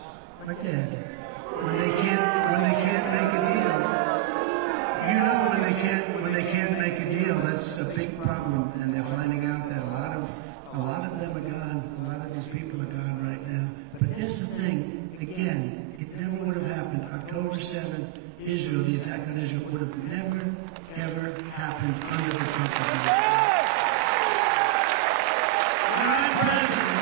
are dead. When they can't make a deal, you know, when they can't make a deal, that's a big problem, and they're finding out that a lot of them are gone. A lot of these people are gone right now. But here's the thing, again, it never would have happened. October 7th, Israel, the attack on Israel, would have never, ever happened under the Trump administration. When I'm president,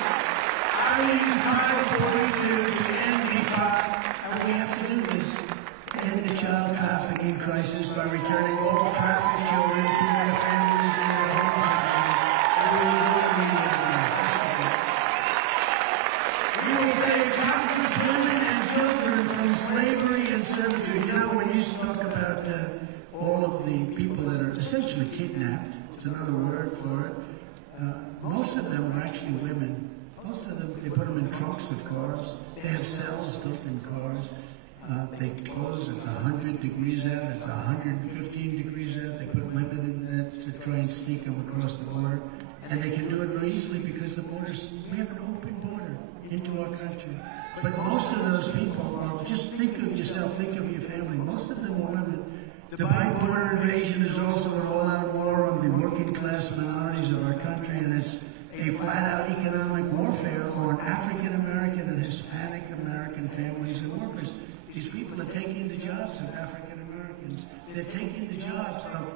I will use Title 42 to end the trial, and we have to do this, to end the child trafficking crisis by returning all trafficked children to their families in their home countries. We will do it immediately. We will save countless women and children from slavery and servitude. You know, when you talk about all of the people that are essentially kidnapped, it's another word for it, most of them are actually women. Most of them, they put them in trunks of cars. They have cells built in cars. They close, it's 100 degrees out, it's 115 degrees out. They put women in there to try and sneak them across the border. And they can do it very easily because the borders, we have an open border into our country. But most of those people are, just think of yourself, think of your family. Most of them are women. The Biden border invasion is also an all-out war on the working-class minorities of our country, and it's a flat-out economic warfare on African-American and Hispanic-American families and workers. These people are taking the jobs of African-Americans. They're taking the jobs of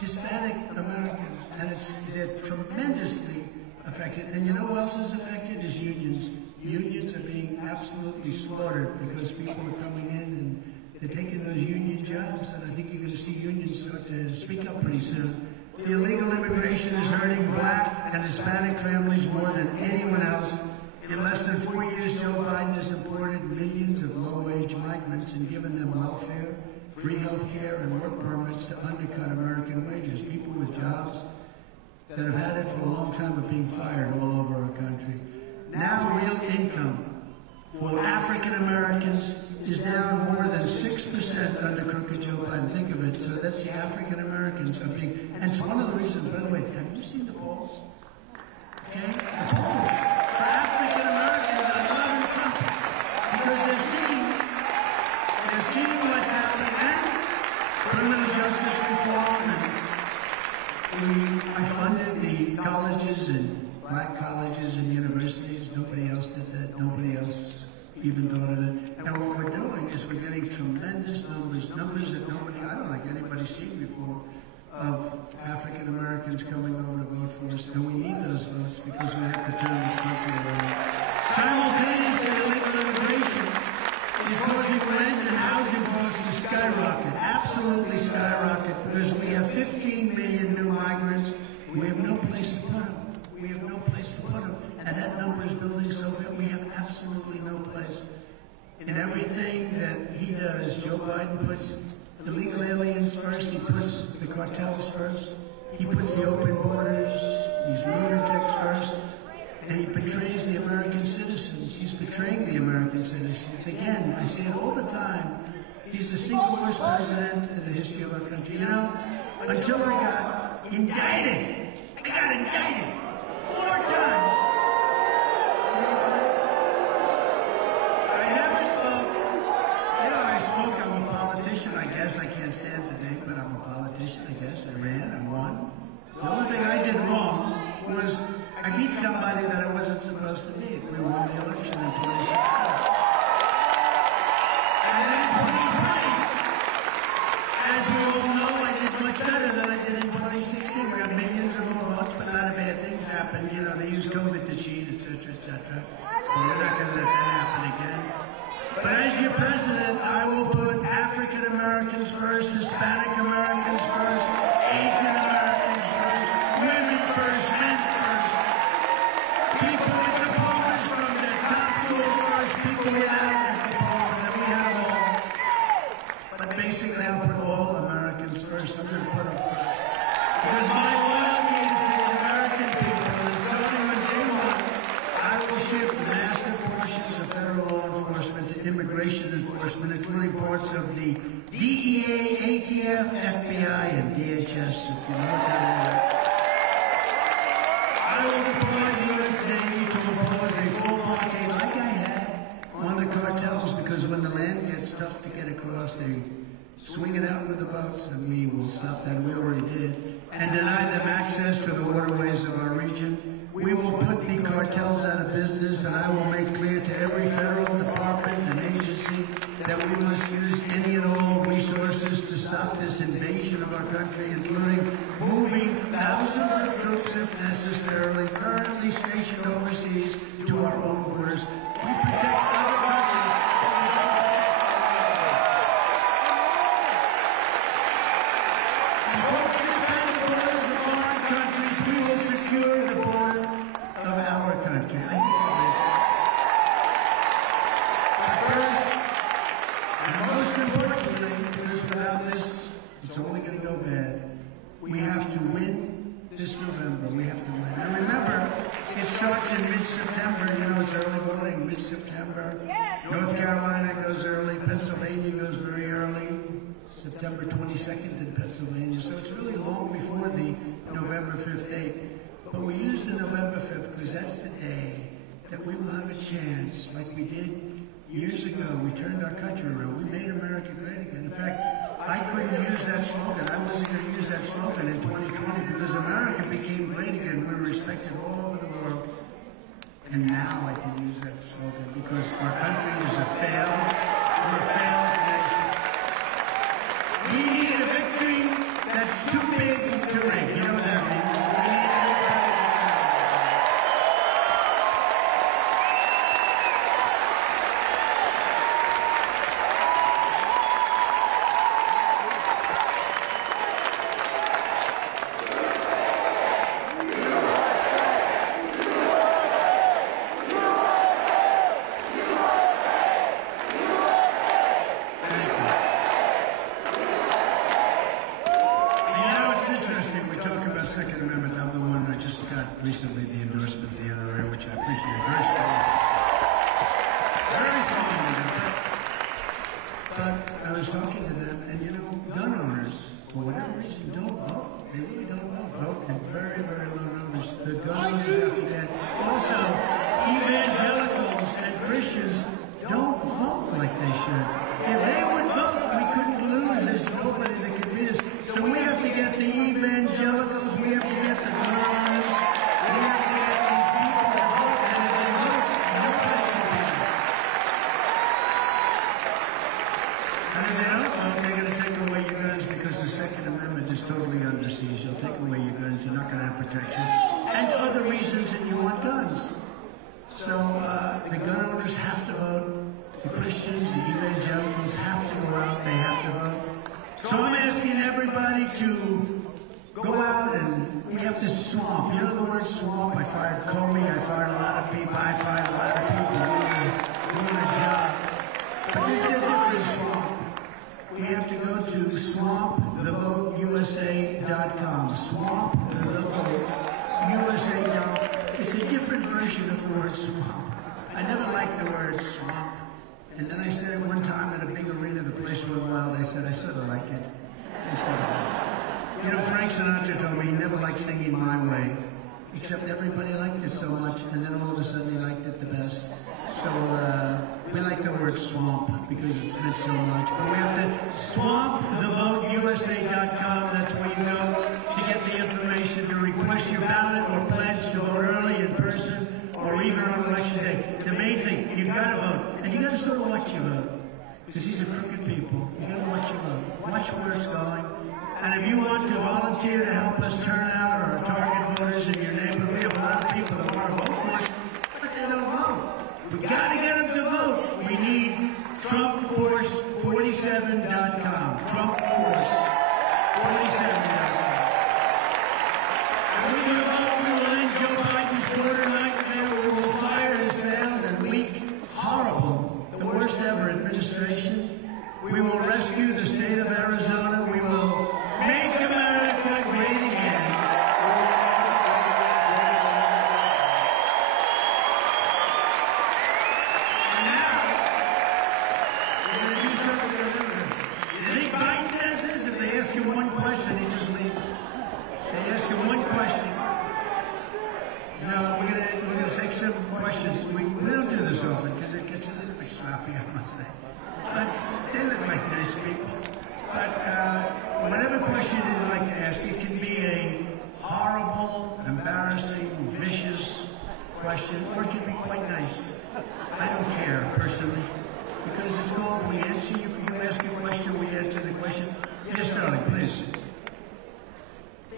Hispanic Americans, and they're tremendously affected. And you know who else is affected? Is unions. Unions are being absolutely slaughtered because people are coming in and they're taking those union jobs, and I think you're going to see unions start to speak up pretty soon. The illegal immigration is hurting black and Hispanic families more than anyone else. In less than 4 years, Joe Biden has imported millions of low-wage migrants and given them welfare, free health care, and work permits to undercut American wages. People with jobs that have had it for a long time are being fired all over our country. Now real income for African Americans is down more than 6% under crooked Joe Biden. Think of it. So that's the African Americans are being, and it's one of the reasons, by the way, have you seen the polls? Okay? The polls for African Americans are loving Trump because they're seeing what's happening and criminal justice reform. And I funded the colleges and black colleges and universities. Nobody else did that. Nobody else even thought of it. And what we're doing is we're getting tremendous numbers that nobody, I don't think anybody's seen before, of African Americans coming over to vote for us. And we need those votes because we have to turn this country around. Simultaneously, illegal immigration is causing rent and housing costs to skyrocket, absolutely skyrocket, because we have 15 million new migrants. We have no place to put them. We have no place to put them. And that number is building so fast. We have absolutely no place. In everything that he does, Joe Biden puts illegal aliens first. He puts the cartels first. He puts the open borders, these lunatics first. And he betrays the American citizens. He's betraying the American citizens. Again, I say it all the time. He's the single worst president in the history of our country. You know, until I got indicted. I got indicted 4 times. I never spoke. You know, I spoke. I'm a politician. I guess I can't stand the name, but I'm a politician. I guess I ran. I won. The only thing I did wrong was I beat somebody that I wasn't supposed to beat. We won the election in 2016. And then in 2020, as we all know, I did much better than I did in 2016. We got millions of more votes, but a lot of bad things happened. You know, they used COVID to cheat, etc., etc. But we're not going to let that happen again. But as as your president, I will put African Americans first, Hispanic Americans first, Asian Americans first, women first, men first, people with diplomas from the top schools first, people without diplomas, that we have all. But basically, I'll put all Americans first. I'm going to put them first. Because my loyalty is to the American people, and starting on day one, I will shift massive portions of federal law enforcement to immigration enforcement, including parts of the DEA, ATF, FBI, and DHS, if you know what that is. I will deploy the U.S. Navy to impose a full blockade like I had on the cartels, because when the land gets tough to get across, they swing it out with the boats, and we will stop that. We already did. And deny them access to the waterways of our region. We will put the cartels out of business, and I will make clear to every federal department and agency that we must use any and all resources to stop this invasion of our country, including moving thousands of troops, if necessarily, currently stationed overseas to our own borders. We protect other countries. Before we defend the borders of foreign countries, we will secure the border of our country. I think that makes sense. First, and most importantly, because without this, it's only going to go bad, we have to win this November. We have to win. And remember, it starts in mid-September. You know, it's early voting, mid-September. North Carolina goes early. Pennsylvania goes very early. September 22nd in Pennsylvania. So it's really long before the November 5th date. But we use the November 5th because that's the day that we will have a chance, like we did years ago. We turned our country around. We made America great again. In fact, I couldn't use that slogan. I wasn't going to use that slogan in 2020 because America became great again. We were respected all over the world. And now I can use that slogan because our country is a failed, we're a failed nation. We need a victory that's too big to ring. You know what that means? We need everybody. Second Amendment, I'm the one that just got recently the endorsement of the NRA, which I appreciate very strongly. Very strongly. But I was talking to them, and you know, gun owners, for whatever reason, don't vote. They really don't vote in very, very low numbers. The gun owners have to get. Also, evangelicals and Christians don't vote like they should. If they would vote, we couldn't lose. There's nobody that could beat us. So we have to get the evangelicals, we have to get the gun owners, we have to get these people to vote, and if they vote, nobody can beat them. And if they don't vote, they're going to take away your guns because the Second Amendment is totally under siege. They'll take away your guns, you're not going to have protection. And other reasons that you want guns. So the gun owners have to vote. The Christians, the evangelicals have to go out, they have to vote. So I'm asking everybody to go out and we have to swamp. You know the word swamp? I fired Comey, I fired a lot of people, I fired a lot of people doing a job. But this is a different swamp. We have to go to swampthevoteusa.com. Swampthevoteusa.com. It's a different version of the word swamp. I never liked the word swamp. And then I said it one time at a big arena, the place went wild. I said, I sort of like it. I said, you know, Frank Sinatra told me he never liked singing My Way, except everybody liked it so much, and then all of a sudden he liked it the best. So we like the word swamp because it's meant so much. But we have to swampthevoteusa.com. That's where you go to get the information, to request your ballot or pledge to vote early in person or even on election day. The main thing, you've got to vote. And you got to sort of watch your vote. Because these are crooked people. You got to watch your vote. Watch where it's going. And if you want to volunteer to help us turn out or target voters in your neighborhood, we have a lot of people that want to vote for us, but they don't vote. We got to get them to vote. We need Trump and he just leaves. They ask him one question. No, we're gonna take some questions. We don't do this often because it gets a little bit sloppy, I must say. But they look like nice people. But whatever question you'd like to ask, it can be a horrible, embarrassing, vicious question, or it can be quite nice. I don't care, personally, because it's called We Answer. You ask a question, we answer the question. Yes, darling, please.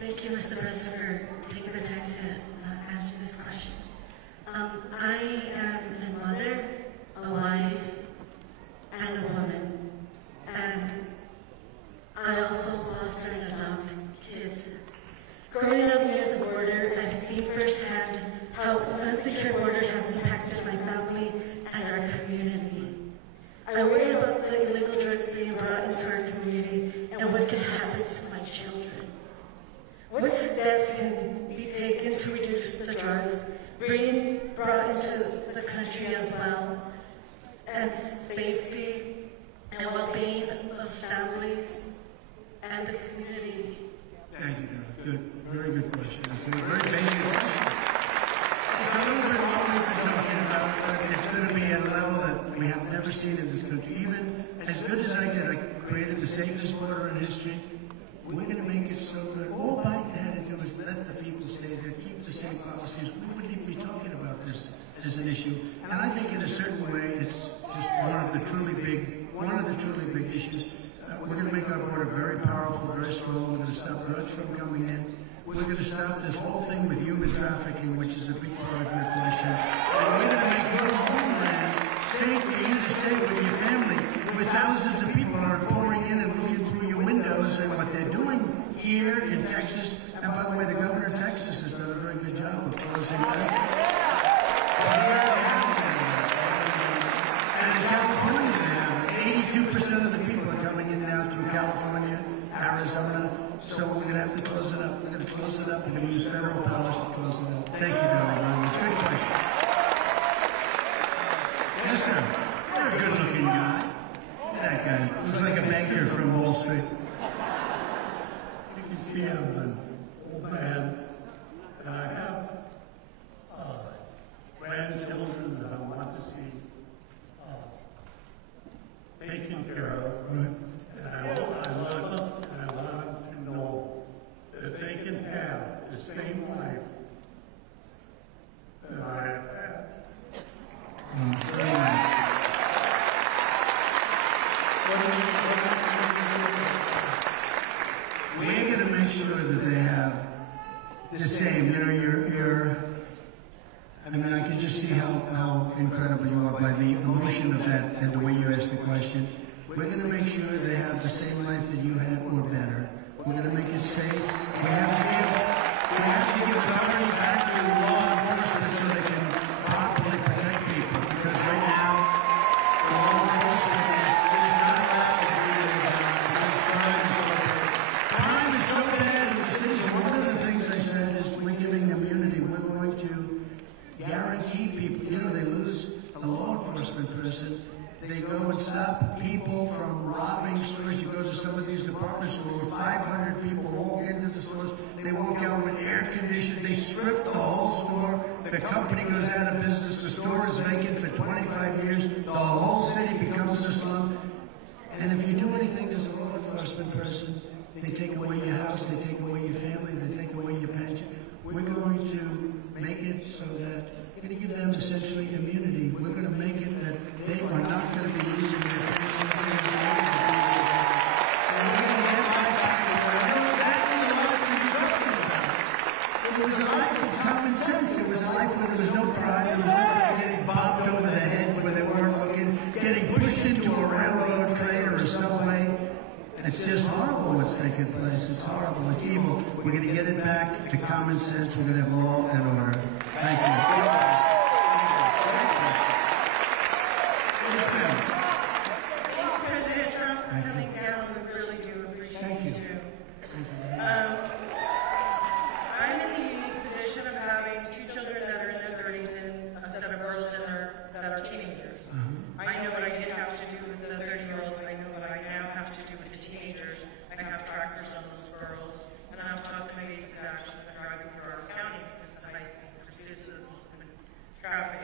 Thank you, Mr. President, for taking the time to answer this question. I am a mother, a wife, and a woman, and I also foster and adopt kids. Growing up near the border, I've seen firsthand how unsecure border has impacted my family and our community. I worry about the illegal drugs being brought into our community and what can happen to my children. What steps can be taken to reduce the drugs being brought into the country as well as safety and well-being of families and the community? Thank you, Donna. Good. Very good question. It's a very basic question. It's a little bit what we've been talking about, but it's going to be at a level that we have never seen in this country. Even as good as I did, I created the safest border in history. We're going to make it so that all Biden had to do is let the people stay there, keep the same policies. We wouldn't even be talking about this as an issue. And I think in a certain way, it's just one of the truly big issues. We're going to make our border very powerful, very strong. We're going to stop drugs from coming in. We're going to stop this whole thing with human trafficking, which is a big part of your question. And we're going to make your homeland safe for you to stay with your family, where thousands of people are pouring in and looking through your windows. And what they're doing here in Texas, and by the way, the governor of Texas has done a very good job of closing that. And in California, they have 82% of the people are coming in now through California, Arizona. So we're going to have to close it up. We're going to close it up. We're going to use federal powers to close it up. Thank you, darling. Good question. Yes, sir. You're a good-looking guy. Look at that guy. Looks like a banker from Wall Street. You can see I'm an old man, and I have grandchildren that I want to see taken care of. Right. And I want them to know that they can have the same life that I have had. Very nice. We're going to make sure that they have the same. You know, I mean, I can just see how incredible you are by the emotion of that and the way you asked the question. We're going to make sure they have the same life that you had or better. We're going to make it safe. We have to give authority back to law enforcement so they can properly protect people. Because right now, law enforcement is not allowed to do their job because crime is so bad in the cities. One of the things I said is we're giving immunity. We're going to guarantee people. You know, they lose a law enforcement person. They go and stop people from robbing stores. You go to some of these department stores where 500 people walk into the stores. They walk out with air conditioning. They strip the whole store. The company goes out of business. The store is vacant for 25 years. The whole city becomes a slum. And if you do anything as a law enforcement person, they take away your house, they take away your family, they take away your pension. We're going to make it so that we're going to give them essentially immunity. We're going to make it that they are not going to be losing their pensions. And we're going to get life back. I know exactly the life that you're talking about. It was a life of common sense. It was a life where there was no crime. There was nobody getting bopped over the head when they weren't looking, getting pushed into a railroad train or a subway. It's just horrible what's taking place. It's horrible. It's evil. We're going to get it back to common sense. We're going to have law and order. Thank you. Yes, ma'am. Thank you, President Trump, for coming down. We really do appreciate you too. I'm in the unique position of having two children that are in their 30s and a set of girls that are teenagers. I know what I did have to do with the 30-year-olds. I know what I now have to do with the teenagers. I have trackers on those girls.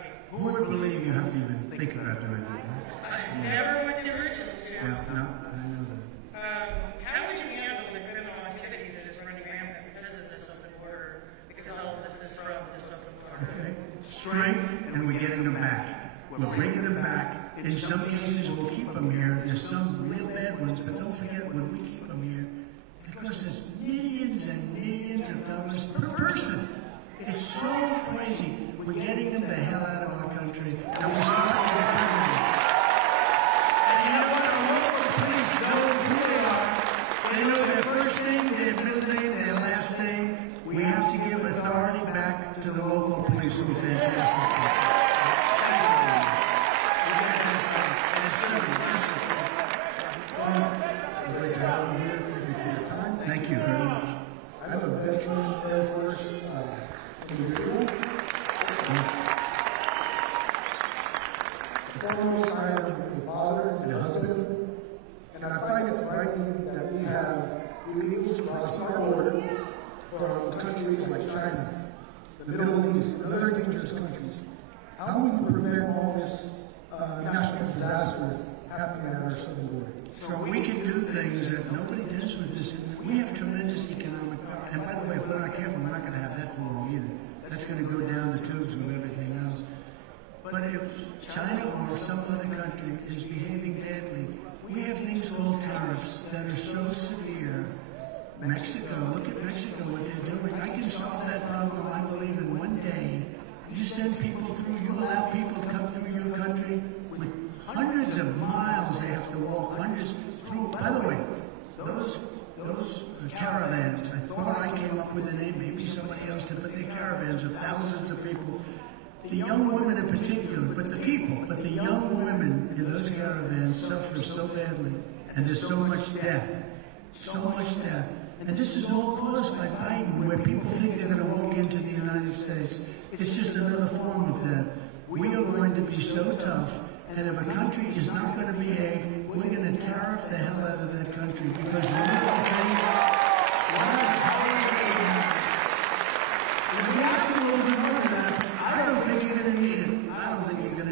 happy. Who would believe you have to even think about doing that? Right? Never what the originals do. Well, no, I know that. How would you handle the criminal activity that is running rampant because of this open border? Because all of this is from this open border. Okay. Strength, and we're getting them back. We're bringing them back. In some cases, we'll keep them here. There's some real bad ones, but don't forget, when we keep them here, it costs us millions and millions of dollars per person. It's so crazy. We're getting them the hell out of our country, and we're starting to get rid of them. And you know what? Our local police know who they are. They know their first name, their middle name, their last name. We have to give authority back to the local police. Who are fantastic. Great to have you here. Thank you for your time. Thank you very much. I'm a veteran Air Force individual. Foremost, I am a father and a husband, and I find it frightening that we have illegals crossing our border from countries like China, the Middle East, and other dangerous countries. How will you prevent all this national disaster happening at our southern border? So we can do things that nobody does with this. We have tremendous economic power. And by the way, if we're not careful, we're not going to have that for long either. That's going to go down the tubes with everything else. But if China or some other country is behaving badly, we have things called tariffs that are so severe. Mexico, look at Mexico, what they're doing. I can solve that problem, I believe, in one day. You send people through, you allow people to come through your country with hundreds of miles they have to walk, hundreds through. By the way, those caravans, I thought I came up with a name, maybe somebody else did, but they're caravans of thousands of people. The young women in particular, but the young women in those caravans suffer so badly, and there's so much death. And this is all caused by Biden, where people think they're going to walk into the United States. It's just another form of that. We are going to be so tough, and if a country is not going to behave, we're going to tariff the hell out of that country, because one of the things, one of the powers that we have, if we have to move in order to happen, I don't think you're going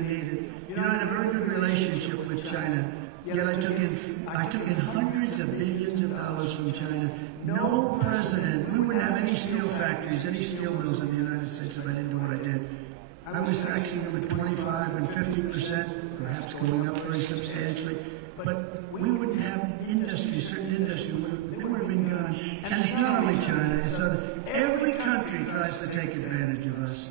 to need it. You know, I had a very good relationship with China, yet I took in hundreds of billions of dollars from China. No president, we wouldn't have any steel factories, any steel mills in the United States if I didn't do what I did. I was taxing them at 25 and 50%, perhaps going up very substantially. But we wouldn't have industry, certain industry, they would have been gone. And it's not only China, it's other. Every country tries to take advantage of us.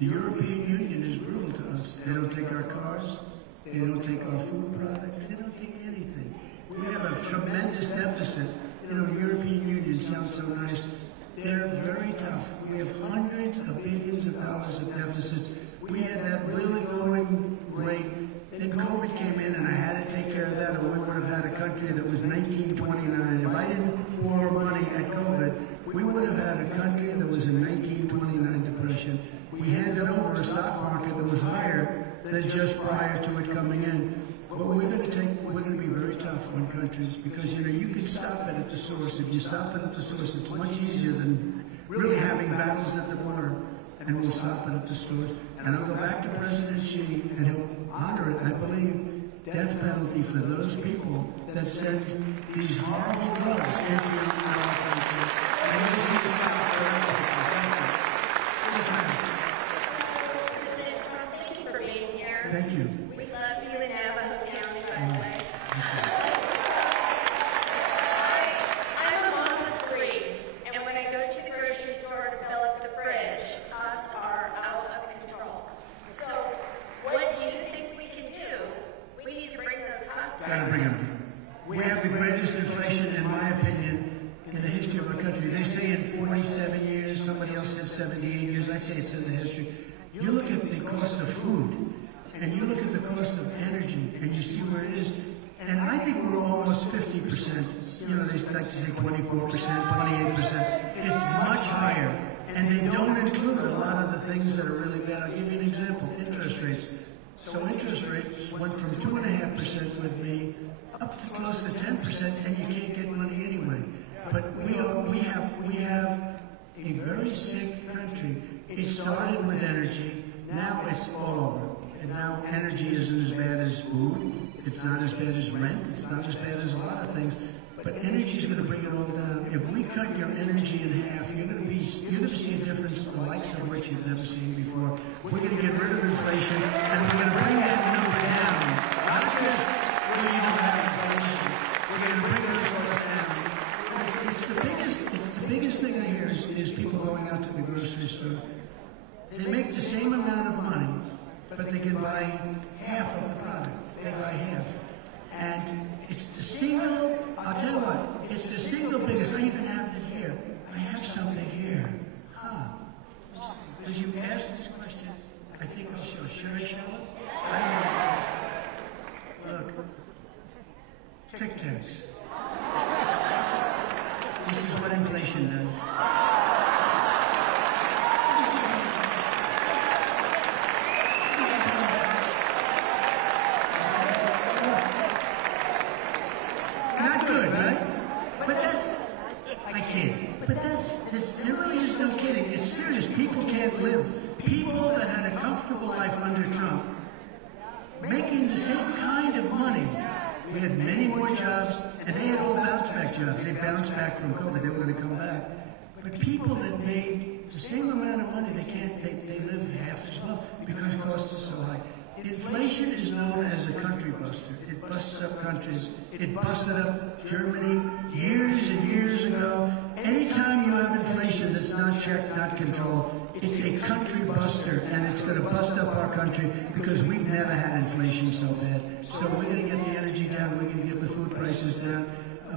The European Union is brutal to us. They don't take our cars, they don't take our food products, they don't take anything. We have a tremendous deficit. You know, the European Union sounds so nice. They're very tough. We have hundreds of billions of dollars of deficits. We had that really going great. Then COVID came in and I had to take care of that, or we would have had a country that was 1929. If I didn't pour money at COVID, we would have had a country that was in 1929 depression. We handed over a stock market that was higher than just prior to it coming in. But we're going to be very tough on countries, because, you know, you can stop it at the source. If you stop it at the source, it's much easier than really having battles at the border, and we'll stop it at the source. And I'll go back to President Xi, and he'll honor it, I believe, death penalty for those people that send these horrible drugs into our country. And this is stop very quickly. Thank you. President Trump, thank you for being here. Thank you. We love you in Navajo County, by the way. I'm a mom of 3, and when I go to the grocery store to fill up the fridge, costs are out of control. So, what do you think we can do? We need to bring those costs Gotta down. bring them down. We have the greatest inflation, in my opinion, in the history of our country. They say in 47 years, somebody else said 78 years, I say it's in the history. You look at the cost of food, and you look at the cost of energy, and you see where it is, and I think we're almost 50%. You know, they like to say 24%, 28%. It's much higher, and they don't include a lot of the things that are really bad. I'll give you an example, interest rates. So interest rates went from 2.5% with me up to close to 10%, and you can't get money anyway. But we have a very sick country. It started with energy. now it's all over. And now energy isn't as bad as food. It's not as bad as rent. It's not as bad as a lot of things. But energy is going to bring it all down. If we cut your energy in half, you're going to see a difference the likes of which you've never seen before. We're going to get rid of inflation, and we're going to bring that number down. Not just where you don't have inflation. We're going to bring those costs down. It's the biggest thing I hear is people going out to the grocery store. They make the same amount of money, but they can buy half of the product. They buy half. And it's the single, I'll tell you what, it's the single biggest. I even have it here. I have something here. As you ask this question, I think I'll show. Should I show it? I don't know. Look. Tic Tacs. This is what inflation does. Not good, right? But that's, I kid. But there really is no kidding. It's serious. People can't live. People that had a comfortable life under Trump, making the same kind of money. We had many more jobs, and they had all bounce back jobs. They bounced back from COVID. They were going to come back. But people that made the same amount of money, they live half as well because costs are so high. Inflation is known as a country buster. It busts up countries. It busted up Germany years and years ago. Anytime you have inflation that's not checked, not controlled, it's a country buster, and it's going to bust up our country because we've never had inflation so bad. So we're going to get the energy down. We're going to get the food prices down.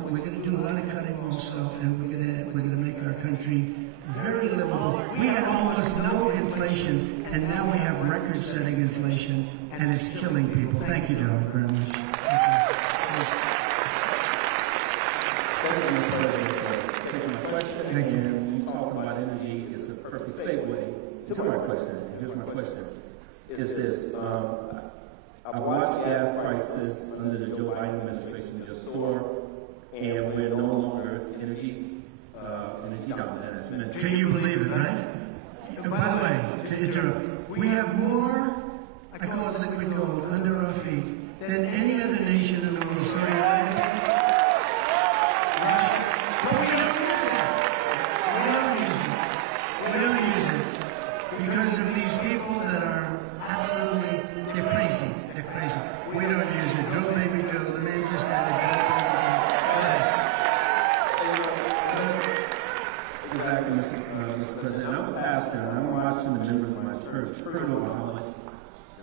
We're going to do a lot of cutting also, and we're going to make our country very livable. We had almost no inflation, and now we have record-setting inflation, and it's killing people. Thank you, Dortie, very much. Thank you, Mr. President, for taking my question. Thank you. And you talk about energy is a perfect segue to my question. Here's my question. Is this, I watched gas prices under the Joe Biden administration just soar, and we're no longer energy dominant. Can you believe it, right? By the way, to interrupt, we have more, I call it liquid gold, under our feet than any other nation in the world. Saudi Arabia. But we don't use it. We don't use it. Because of these people that are absolutely, they're crazy. They're crazy. We don't use it. Drill, baby, drill. The man just said it. Exactly, Mr. President. I'm a pastor, and I'm watching the members of my church turn over how much,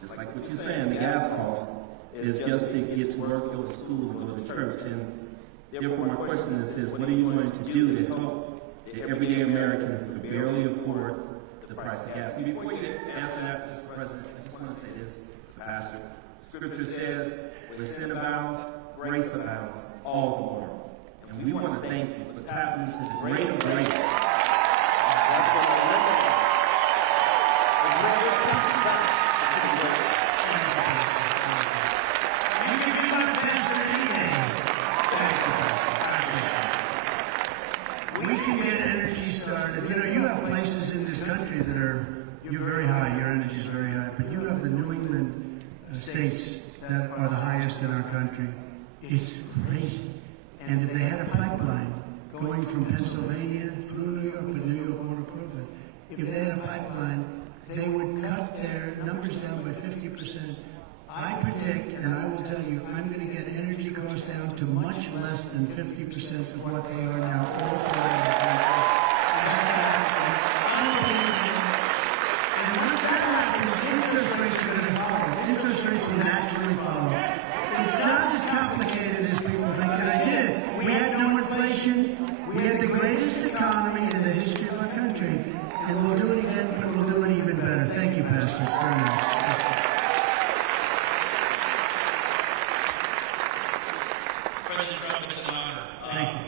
just like what you're saying, the gas cost is just to get to work, go to school, and go to church. And therefore, my question is what are you going to do to help the everyday American who can barely afford the price of gas? And before you answer that, Mr. President, I just want to say this, as a pastor. Scripture says, where sin abounds, grace abounds all the more. And we want to thank you for tapping into the greater grace. That's what we're looking at. You can be my pastor any day. Thank you, Pastor. We can get energy started. You know, you have places in this country that you're very high, your energy is very high, but you have the New England states that are the highest in our country. It's crazy. And if they had a pipeline going from Pennsylvania through New York, but New York won't approve it, if they had a pipeline, they would cut their numbers down by 50%. I predict, and I will tell you, I'm going to get energy costs down to much less than 50% of what they are now all throughout the country. And once that happens, interest rates are going to follow. Interest rates will naturally follow. It's not as complicated as people think, and I did it. We had no inflation. We had the greatest economy in the history of our country. And we'll do it again, but we'll do it even better. Thank you, Pastor. It's very nice. President Trump, it's an honor. Thank you.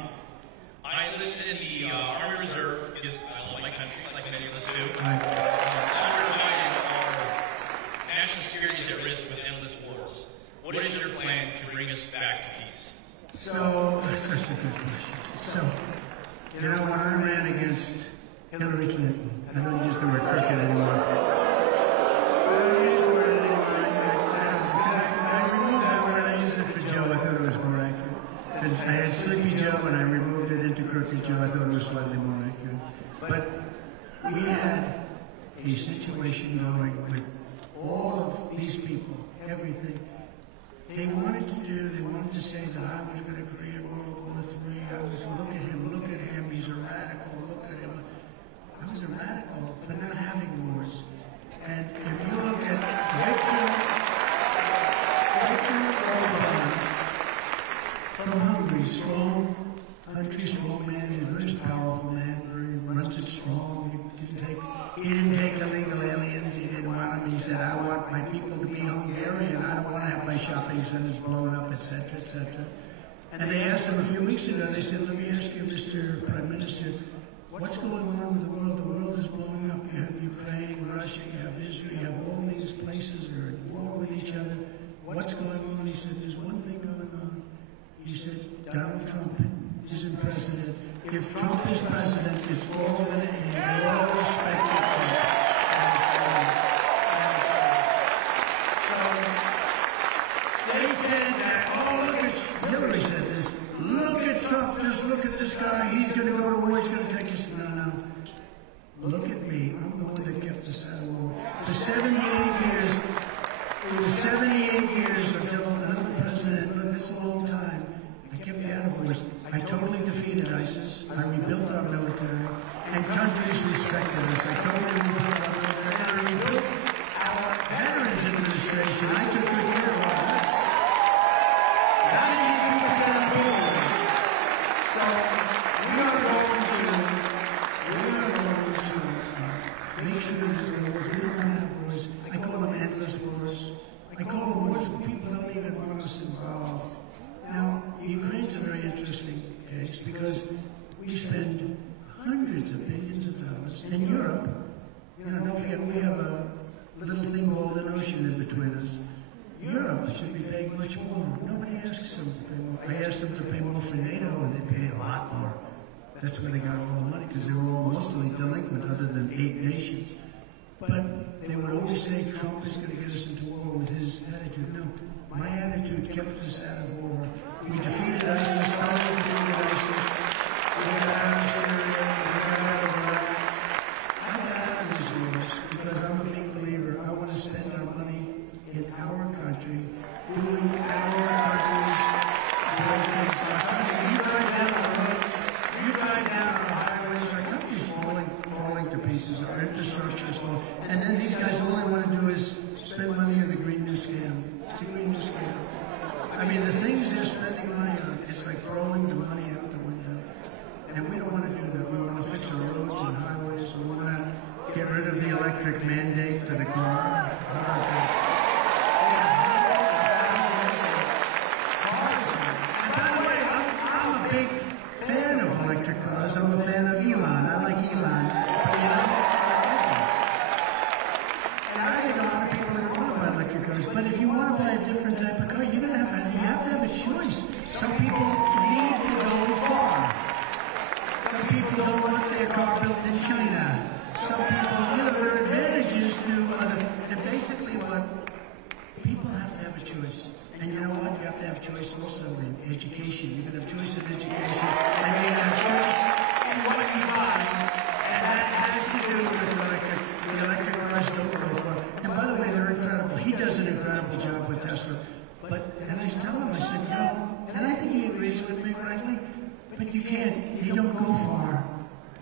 I enlisted in the Army Reserve because I love my country, like many of us do. Right. Undermining our national security is at risk with endless wars. What is your plan to bring us back to peace? So, that's such a good question. So, you know, when I ran against Hillary Clinton, I don't use the word crooked anymore. we had a situation going with all of these people, everything. They wanted to say that I was going to create World War III. I was, look at him, he's a radical, look at him. I was a radical for not having wars. And if you look at Victor Orban from Hungary, strong country, strong man, a very powerful man, runs it strong. He didn't take illegal aliens. He didn't want them. He said, I want my people to be Hungarian. I don't want to have my shopping centers blown up, etc., etc. And they asked him a few weeks ago, they said, let me ask you, Mr. Prime Minister, what's going on with the world? The world is blowing up. You have Ukraine, Russia, you have Israel, you have all these places that are at war with each other. What's going on? He said, there's one thing going on. He said, Donald Trump isn't president. If Trump is president, it's all going to end. They all respect Trump. So they said that, oh, look at, Hillary said this, look at Trump, just look at this guy, he's going to go to war, he's going to take us. No. Look at me, I'm the one that kept us out of war. For 78 years, it was 78 years until another president, look, that's a long time. I kept you out of wars. I totally defeated ISIS. I rebuilt our military, and countries respected us. I totally rebuilt our military, and I rebuilt our Veterans Administration. I took good care of our vets. 92% of people. So we are going to make sure there's no wars. We don't want to have wars. I call them endless wars. I call them wars where people don't even want us involved. Now, Ukraine's a very interesting case because we spend hundreds of billions of dollars in Europe. Don't forget, we have a little thing called an ocean in between us. Europe should be paying much more. Nobody asks them to pay more. I asked them to pay more for NATO, and they paid a lot more. That's where they got all the money, because they were all mostly delinquent, other than 8 nations. But they would always say Trump is going to get us into war with his attitude. No. My attitude kept us out of war. We defeated ISIS, totally defeated ISIS. We got out of Syria, we got out of Iraq. I got out of these wars because I'm a big believer. I want to spend our money in our country, doing our country's great things. Our country, you drive down the roads, you drive down our highways, our country's falling to pieces, our infrastructure's falling. And then these guys, all they want to do is spend money on the Green New Scam. It's a Green New Scam. I mean, the things they're spending money on, it's like throwing the money out the window. And we don't want to do that. We want to fix our roads and highways. We want to get rid of the electric mandate for the car. How about that? And by the way, I'm a big fan of electric cars. I'm a fan of Elon. I like Elon. And I think a lot of people don't want to buy electric cars. But if you want to buy a different type of car, you have to have a choice. Some people need to go far. Some people don't want their car built in China. Some people, there are advantages to other. And basically what people have to have a choice. And you know what? You have to have choice also in education. You can have choice in education, and you can have choice in what you buy. And that has to do with electric. The electric cars don't go far. And by the way, they're incredible. He does an incredible job with Tesla. And I tell him, I said, and I think he agrees with me, frankly, but you can't, you don't go far.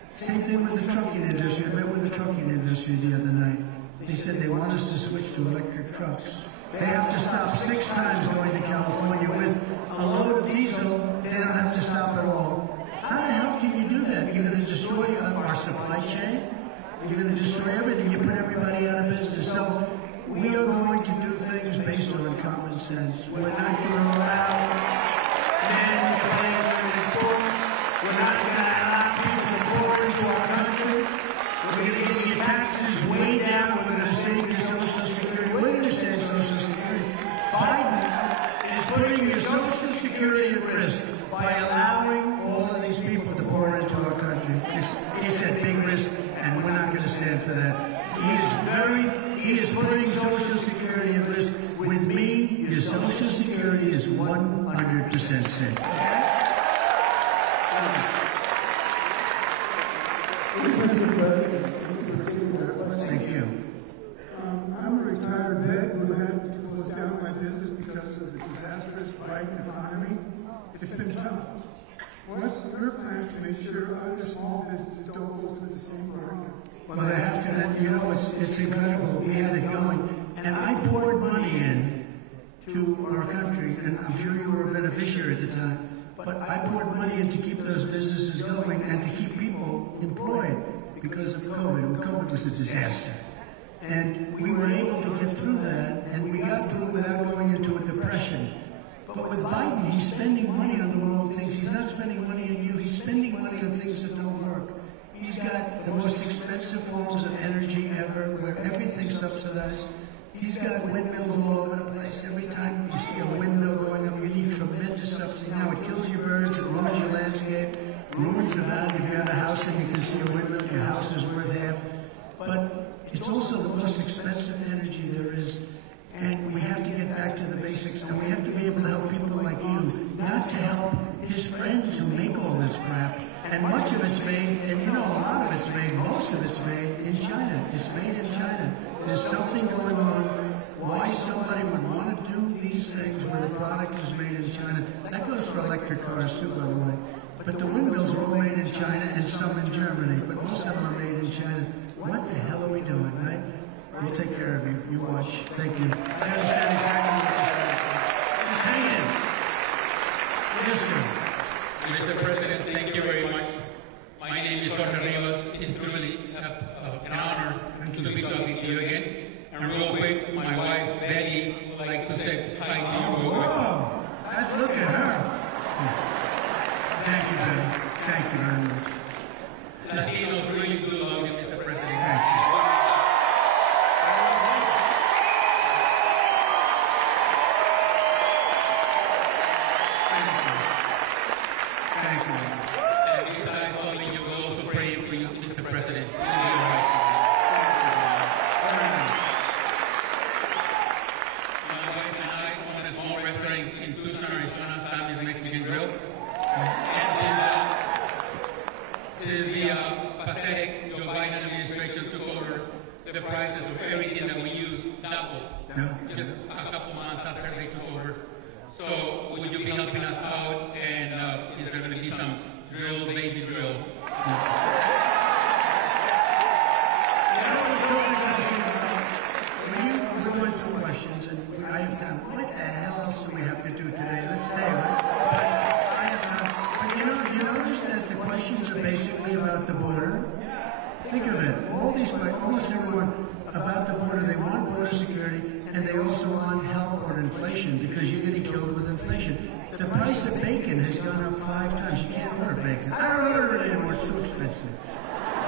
Same thing with the trucking industry. I met with the trucking industry the other night. They said they want us to switch to electric trucks. They have to stop 6 times going to California with a load of diesel. They don't have to stop at all. How the hell can you do that? You're going to destroy our supply chain? You're going to destroy everything. You put everybody out of business. So we are going to do things based on common sense. We're not going to allow men to play in sports. We're not going to allow people to pour into our country. We're going to get your taxes way down. We're going to save your Social Security. We're going to save Social Security. Biden is putting your Social Security at risk by allowing all of these people to pour into our country. It's a big risk, and we're not going to stand for that. He is putting Social Security at risk. With me, your Social Security is 100% safe. Mr. President, Thank you for taking that question. Thank you. I'm a retired vet who had to close down my business because of the disastrous Biden economy. It's been tough. What's your plan to make sure other small businesses don't go through the same burden? Well, I have to, you know, it's incredible. We had it going, and I poured money in to our country, and I'm sure you were a beneficiary at the time, but I poured money in to keep those businesses going and to keep people employed because of COVID. COVID was a disaster. And we were able to get through that, and we got through without going into a depression. But with Biden, he's spending money on the wrong things. He's not spending money on you. He's spending money on things that don't work. He's got the most expensive forms of energy ever, where everything's subsidized. He's got windmills all over the place. Every time you see a windmill going up, you need tremendous subsidy. Now it kills your birds, it ruins your landscape, ruins the value. If you have a house and you can see a windmill, your house is worth half. But it's also the most expensive energy there is. And we have to get back to the basics, and we have to be able to help people like you, not to help his friends who make all this crap. And much of it's made, and you know, a lot of it's made, most of it's made in China. It's made in China. There's something going on why somebody would want to do these things when the product is made in China. That goes for electric cars too, by the way. But the windmills are all made in China and some in Germany, but most of them are made in China. What the hell are we doing, right? We'll take care of you. You watch. Thank you. I understand exactly what you're saying. Just hang in. Yes, sir. Mr. President, thank you very much. My name is Dortie Rivas. It's really an honor to be talking to you again. And real quick, my wife, Betty, would like to say hi to you real quick. Whoa! Look at her. Thank you, Betty. Thank you very much. Latinos really do love you, Mr. President. Thank you. Thank you. And besides holding you, we're also praying for you, Mr. President. You'll be all right. My wife and I own a small restaurant in Tucson, Arizona, Sammy's Mexican Grill. And since the pathetic Joe Biden administration took over, the prices of everything that we use doubled. Just a couple months after they took over. So would you be helping us out? And is there going to be some drill, baby drill? When you were going through questions, and I have time, what the hell else do we have to do today? Let's stay, right? But I have time. But you notice that the questions are basically about the border? Think of it. All these, almost everyone about the border, they want border security, and they also want help on inflation because you're getting killed with inflation. The price of bacon has gone up 5 times. You can't order bacon. I don't order it anymore. It's too expensive.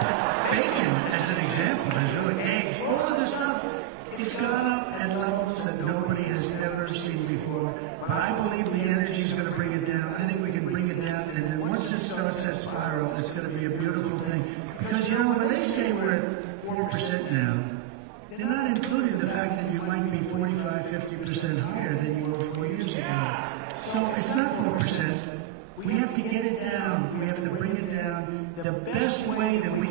But bacon, as an example, is really eggs, all of this stuff. It's gone up at levels that nobody has ever seen before. But I believe the energy is going to bring it down. I think we can bring it down, and then once it starts that spiral, it's going to be a beautiful thing. Because, you know, when they say we're at 4% now, they're not including the fact that you might be 45, 50% higher than you were 4 years ago. So it's not 4%. We have to get it down. We have to bring